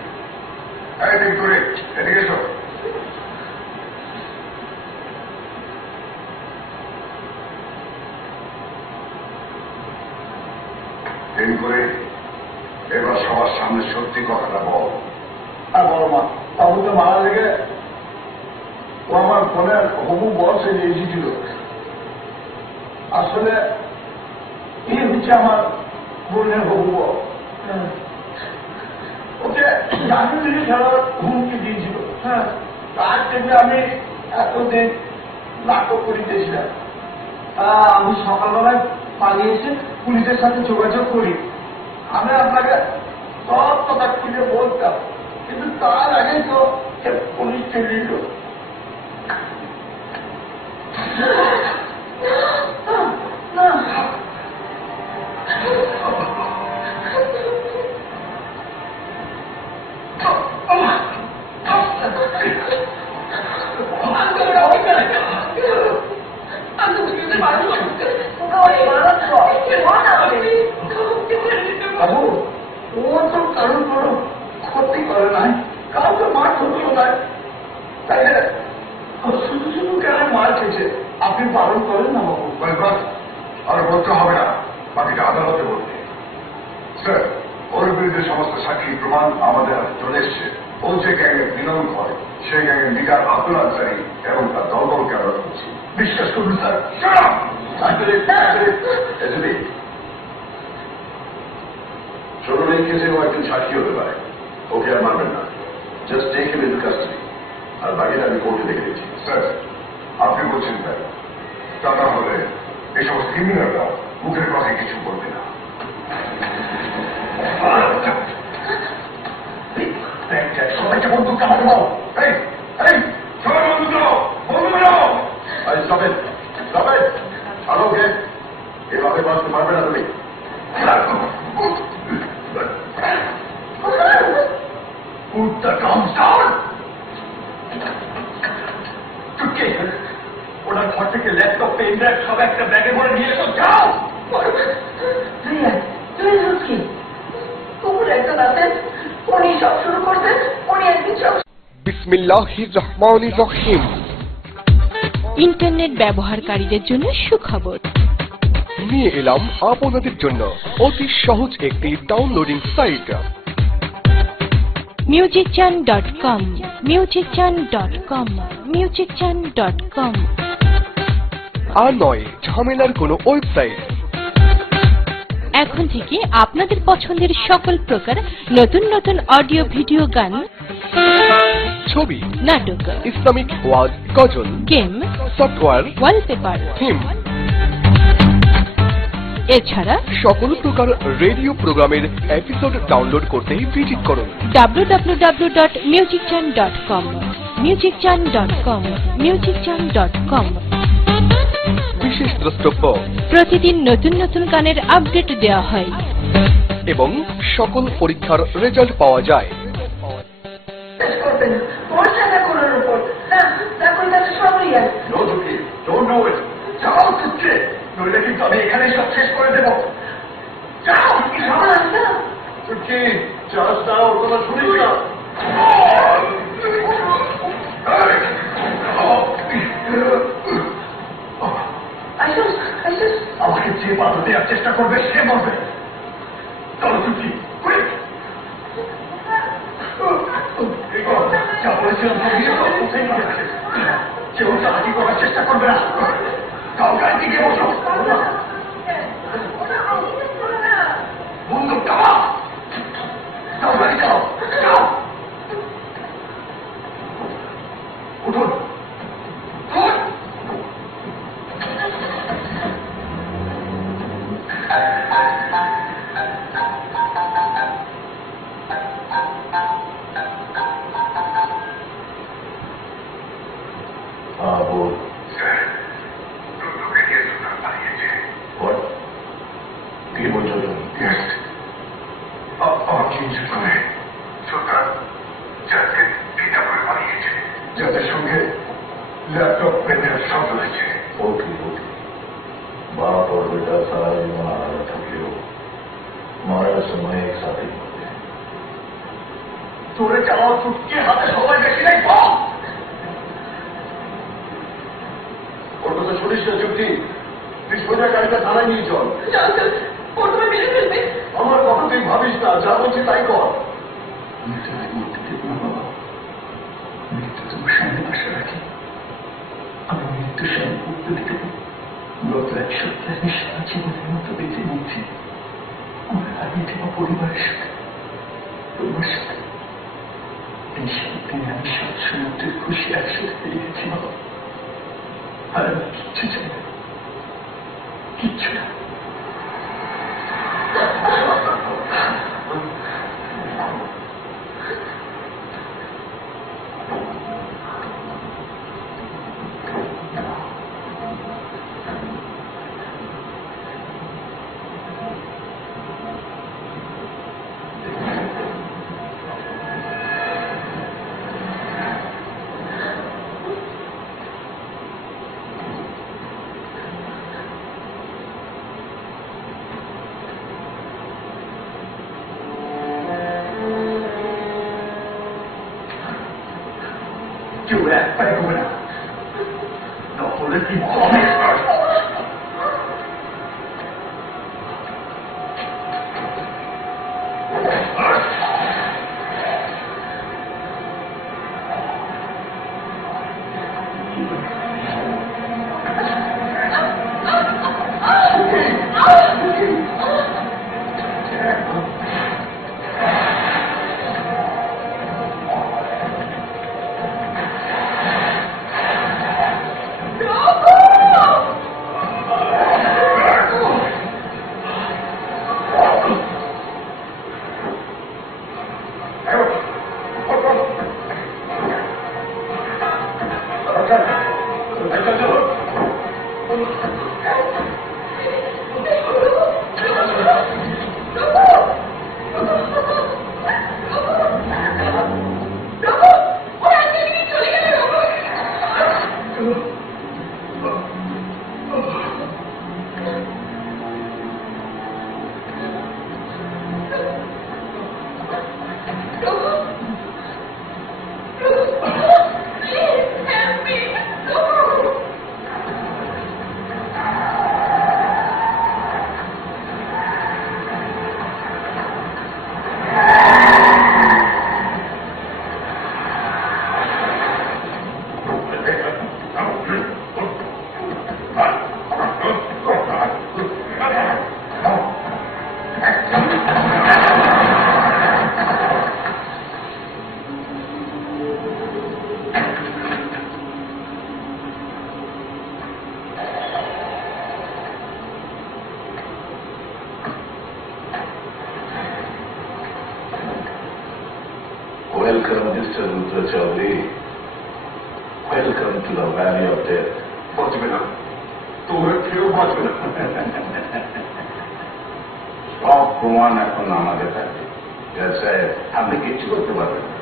একদিন করে এদিকে এসো দিন করে এবার সবার সামনে সত্যি কথাটা বল আর বলো মা বাবুকে মারা লেগে ও আমার ফোনের হবু বস এসেছিল আসলে এই হচ্ছে আমার বোনের হবু বস ওকে জানি থেকে খেলার হুমকি দিয়েছিল হ্যাঁ তার থেকে আমি এতদিন নাটক করিতেছিলাম আমি সকালবেলায় পালিয়ে এসে পুলিশের সাথে যোগাযোগ করি আমি আপনাকে সব কথা খুলে বলতাম কিন্তু তার আগে তো পুলিশ চলে এলো বাবু ও তো কারোর কোনো ক্ষতি করে নাই কাউকে মার ধরলো নাই তাই শুধু শুধু কেন মার খেয়েছে আপনি পালন করেন না বাবু আর বলতে হবে না বাকিটা আদালতে বলতে স্যার ওর বিরুদ্ধে অতীতের সমস্ত সাক্ষী প্রমাণ আমাদের হাতে চলে এসছে। ও যে গ্যাংয়ের বিনয় করে সেই গ্যাংয়ের লিডার আব্দুল আনসারী এবং তার দলবলকে আমরা করছি। বিশ্বাস করুন স্যার। শুনুন, এই কেসে ও একজন সাক্ষী হতে পারে, ওকে আর মানবেন না। Just take him into custody, আর বাকিটা আমি কোর্টে দেখে দিচ্ছি। স্যার, আপনি বলছেন তাই? তা না হলে এই সমস্ত ক্রিমিনালরা মুখের কথায় কিছু বলবে না। সবাইকে বন্দুক কামাতে দাও। সবাই বন্দুক দাও, বন্দুক দাও। আলোকে এভাবে বাঁচতে পারবে না তুমি। Put the drums down! ওনার ঘর থেকে ল্যাপটপ, পেন ড্রাইভ সব একটা ব্যাগে ভরে নিয়ে এসো, যাও। উনি সব শুরু করছেন, উনি একদিন সব। বিসমিল্লাহির রহমানির রহিম। ইন্টারনেট ব্যবহারকারীদের জন্য সুখবর। নিয়ে এলাম আপনাদের জন্য অতি সহজ একটি downloading site, musicjan.com, musicjan.com, musicjan.com। আর নয় ঝামেলার কোনো ওয়েবসাইট। এখন থেকে আপনাদের পছন্দের সকল প্রকার নতুন নতুন অডিও ভিডিও, গান, ছবি, নাটক, ইসলামিক ওয়াজ, গজল, গেম, সফটওয়্যার, ওয়ালপেপার, থিম, এছাড়া সকল প্রকার রেডিও প্রোগ্রামের এপিসোড ডাউনলোড করতে ভিজিট করুন www.musicjan.com, musicjan.com, musicjan.com। বিশেষ দ্রষ্টব্য, প্রতিদিন নতুন নতুন গানের আপডেট দেওয়া হয় এবং সকল পরীক্ষার রেজাল্ট পাওয়া যায়। করবেন ওর সাথে কোনোর উপর দেখুন তাতে সবই আছে। যাও চুপছে, নইলে কিন্তু আমি এখানে সব শেষ করে দেবো। যাও চুপছি, চাষ দাও, ওর কথা শুনিস না। আমাকে যে বাধা দেওয়ার চেষ্টা করবে সে মরবে। চলো চুপছি, যা বলেছিলাম কেউ চালাকি করার চেষ্টা করবে না। কাউ গাড়ি দিকে বসো, বন্দুক চালাও, যাও গাড়ি চালাও, যাও উঠুন। যাদের সঙ্গে ল্যাপটপ, পেনের সব রয়েছে। ওকে ওকে, बाप और बेटा सारा जीवन आया थके मारा समय एक साथ ही होते। তোরে চালাও চুটকে, হাতে সবাই বেশি নাই। ওর কথা শুনিস না চুক্তি, তুই সোজা গাড়িটা থানায় নিয়ে চল। আমার কথা তুই ভাবিস না, যা বলছি তাই কর। মৃত্যু তোমার সামনে আশা রাখি, আমি মৃত্যুর সামনে উঠতে দিতে গত এক সপ্তাহে আমি সারা জীবনের মতো বেঁচে নিচ্ছি আমার হারিয়ে যাওয়া পরিবারের সাথে, তোমার সাথে। এই 7 দিনে আমি 7 সমুদ্রের খুশি একসাথে পেরিয়েছি বাবা। আর আমি কিচ্ছু চাই না, কিচ্ছু না। কেউ এক পায়ে হবে না, তাহলে কি হবে? Magister Rudra Chaudhary. Welcome to the Valley of Death. বাঁচবে না, তোমরা কেউ বাঁচবে না। সব প্রমাণ এখন আমাদের কাছে। সাহেব, আপনি কিচ্ছু করতে পারবেন না।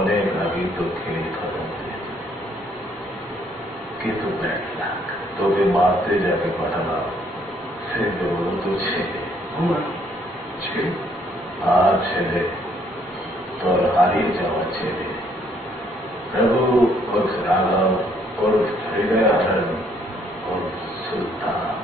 অনেক আগেই তো খেলে খতম হয়েছে। কিন্তু ব্যাড লাক, তোকে মারতে যাকে পাঠালাম সে হলো তো ছেলে। ছেলে? আর ছেলে তোর হারিয়ে যাওয়া ছেলে প্রভু উর্ফ রাঘব উর্ফ হৃদয়হরণ উর্ফ সুলতান।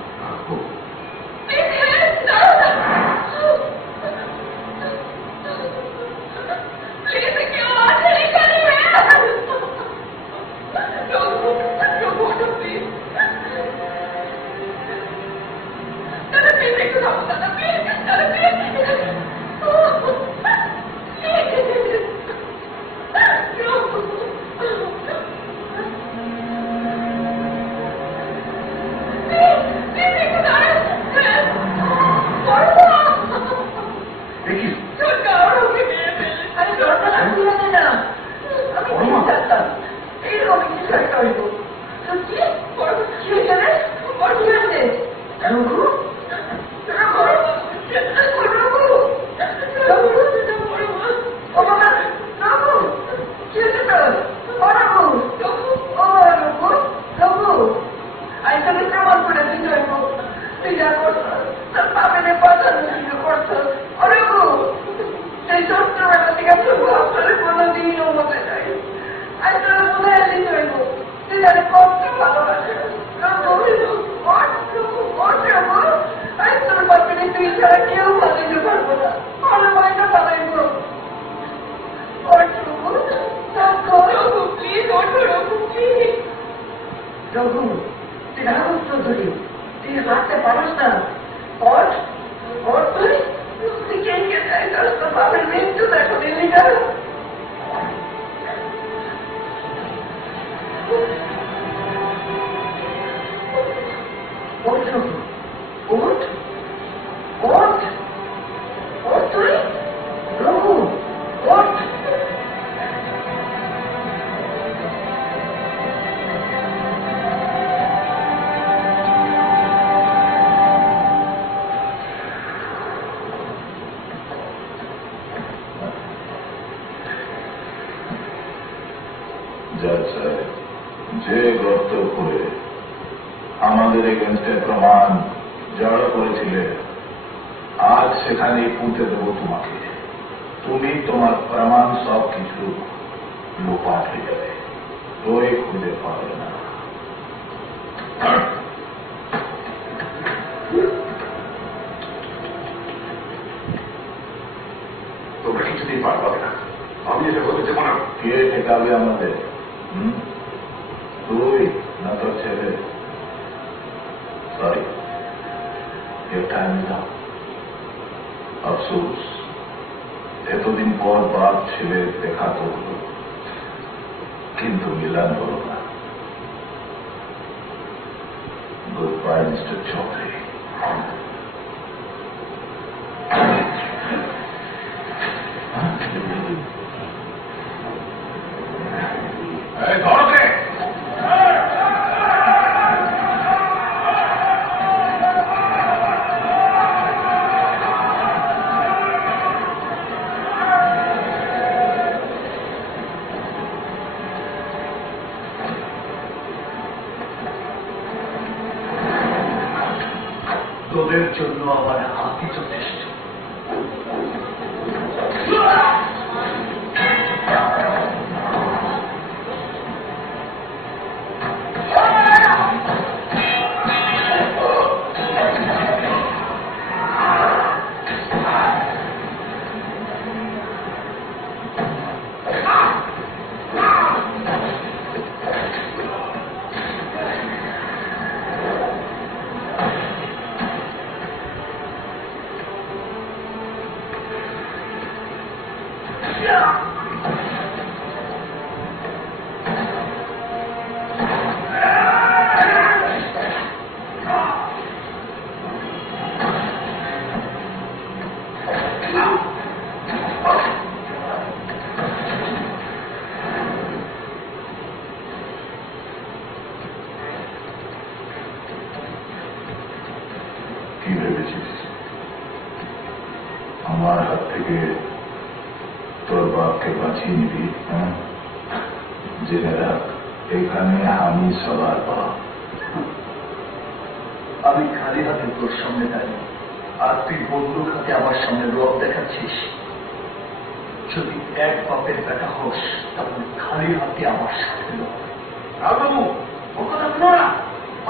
যে গর্ত করে আমাদের এগেন্স্টে প্রমাণ জড়ো করেছিলে আজ সেখানেই পুঁতে দেবো তোমাকে। তুমি তোমার প্রমাণ সব কিছু লোপাট হয়ে যাবে, ওই খুঁজে পাবে না। তোমরা কিছুতেই পার পাবে না। আমি এটা বলতে চাবো না। কে ঠেকাবে আমাদের? তুই না তোর ছেলে? সরি, এটা আমি না। আফসোস, এতদিন পর বাপ ছেলে দেখা তো হলো, কিন্তু মিলন হলো না। Good bye mister Chowdhury. তোদের জন্য আমার হাতি যথেষ্ট। জেনে রাখ, এখানে আমি সবার বাবা। আমি খালি হাতে তোর সামনে দাঁড়িয়ে, আর তুই বন্দুক হাতে আমার সামনে রব দেখাচ্ছিস। যদি এক বাপের বেটা হোস, তাহলে খালি হাতে আমার সাথে লড়। বাবু, ও কথা শুনো না,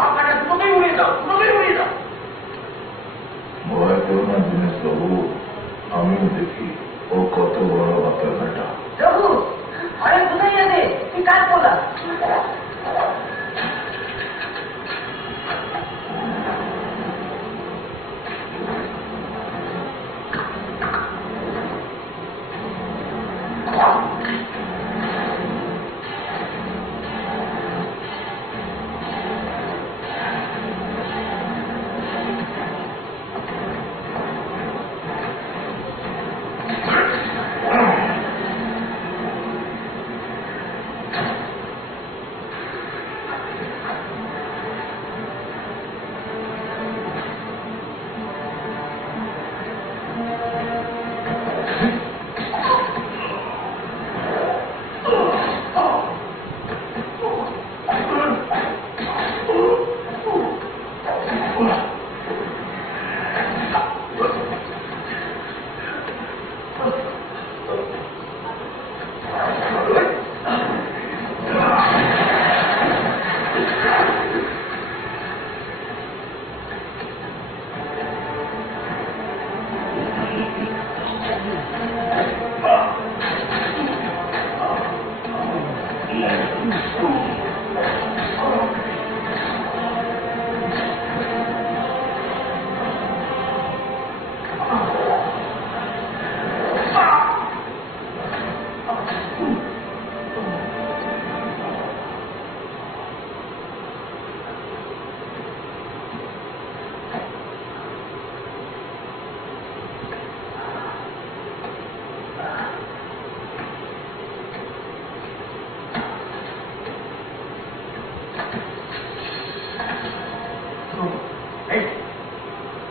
আপনাকে দুটোকেই উড়িয়ে দাও, দুটোকেই উড়িয়ে দাও। ভয় করো না দিনেশ বাবু, আমিও দেখি ও কত বড় বাপের বেটা। প্রভু, অনেক কোথায় যাবে? তুই কাজ করলা।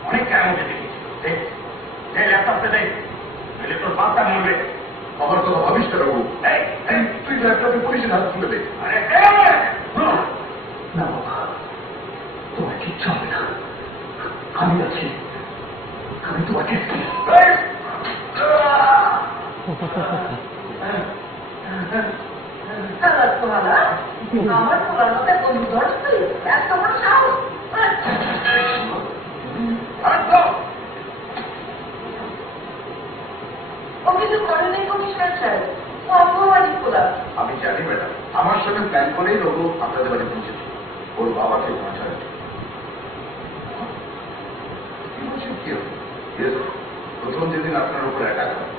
অনেক কেমন দেখি ল্যাপটপটা দেয়, তোর বাচ্চা মরবে। আমার কথা ভাবিস না বাবু, তুই ল্যাপটপে পুলিশের হাত তুলে দে। না বাবা, তোমার কিচ্ছু হবে না, আমি আছি, আমি তোমাকে আমার পোলার মতো বন্ধু ধরছ তুই, এত বড় সাহস। ও কিছু করেনি কমিশনার সাহেব, ও অপমানিত পোলা। আমি জানি ম্যাডাম, আমার সঙ্গে প্ল্যান করেই রঘু আপনাদের বাড়ি পৌঁছেছে ওর বাবাকে পৌঁছায়। কি বলছেন, কি হবে? প্রথম যেদিন আপনার উপর অ্যাটাক হয়,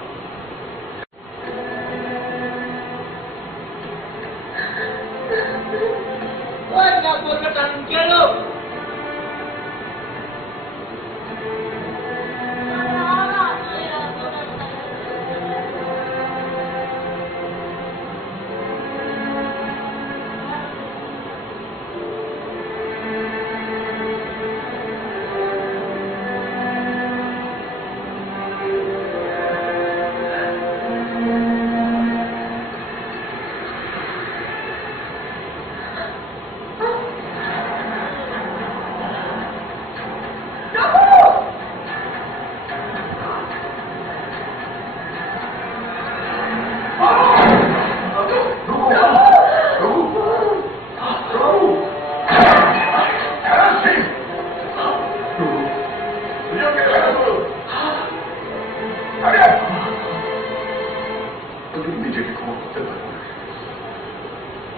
নিজেকে ক্ষমা করতে পারবো না।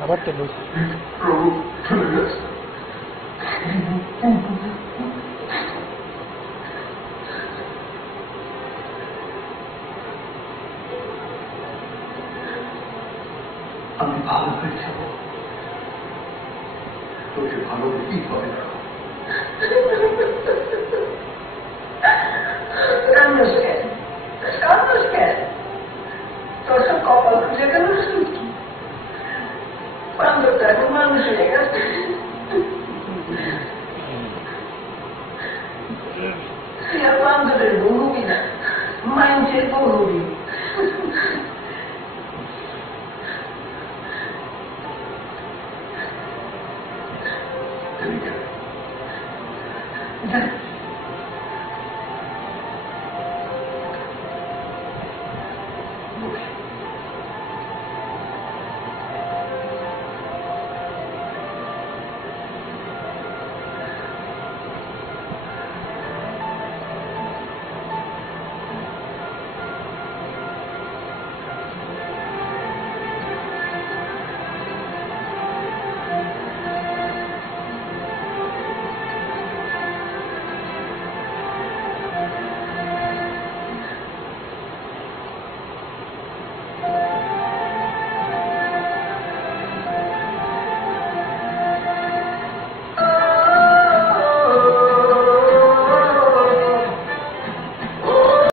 আবার তো প্রভু চলে গেছে। আমি ভালো হয়ে যাব, তোকে ভালো হতেই হবে না। তোর সব কপাল খুঁজে গেল, বান্ধবটা এখন মানুষ হয়ে গেছে। তুই আর বান্ধবের বহুবি না, মানুষের বহুবি। এদিকে।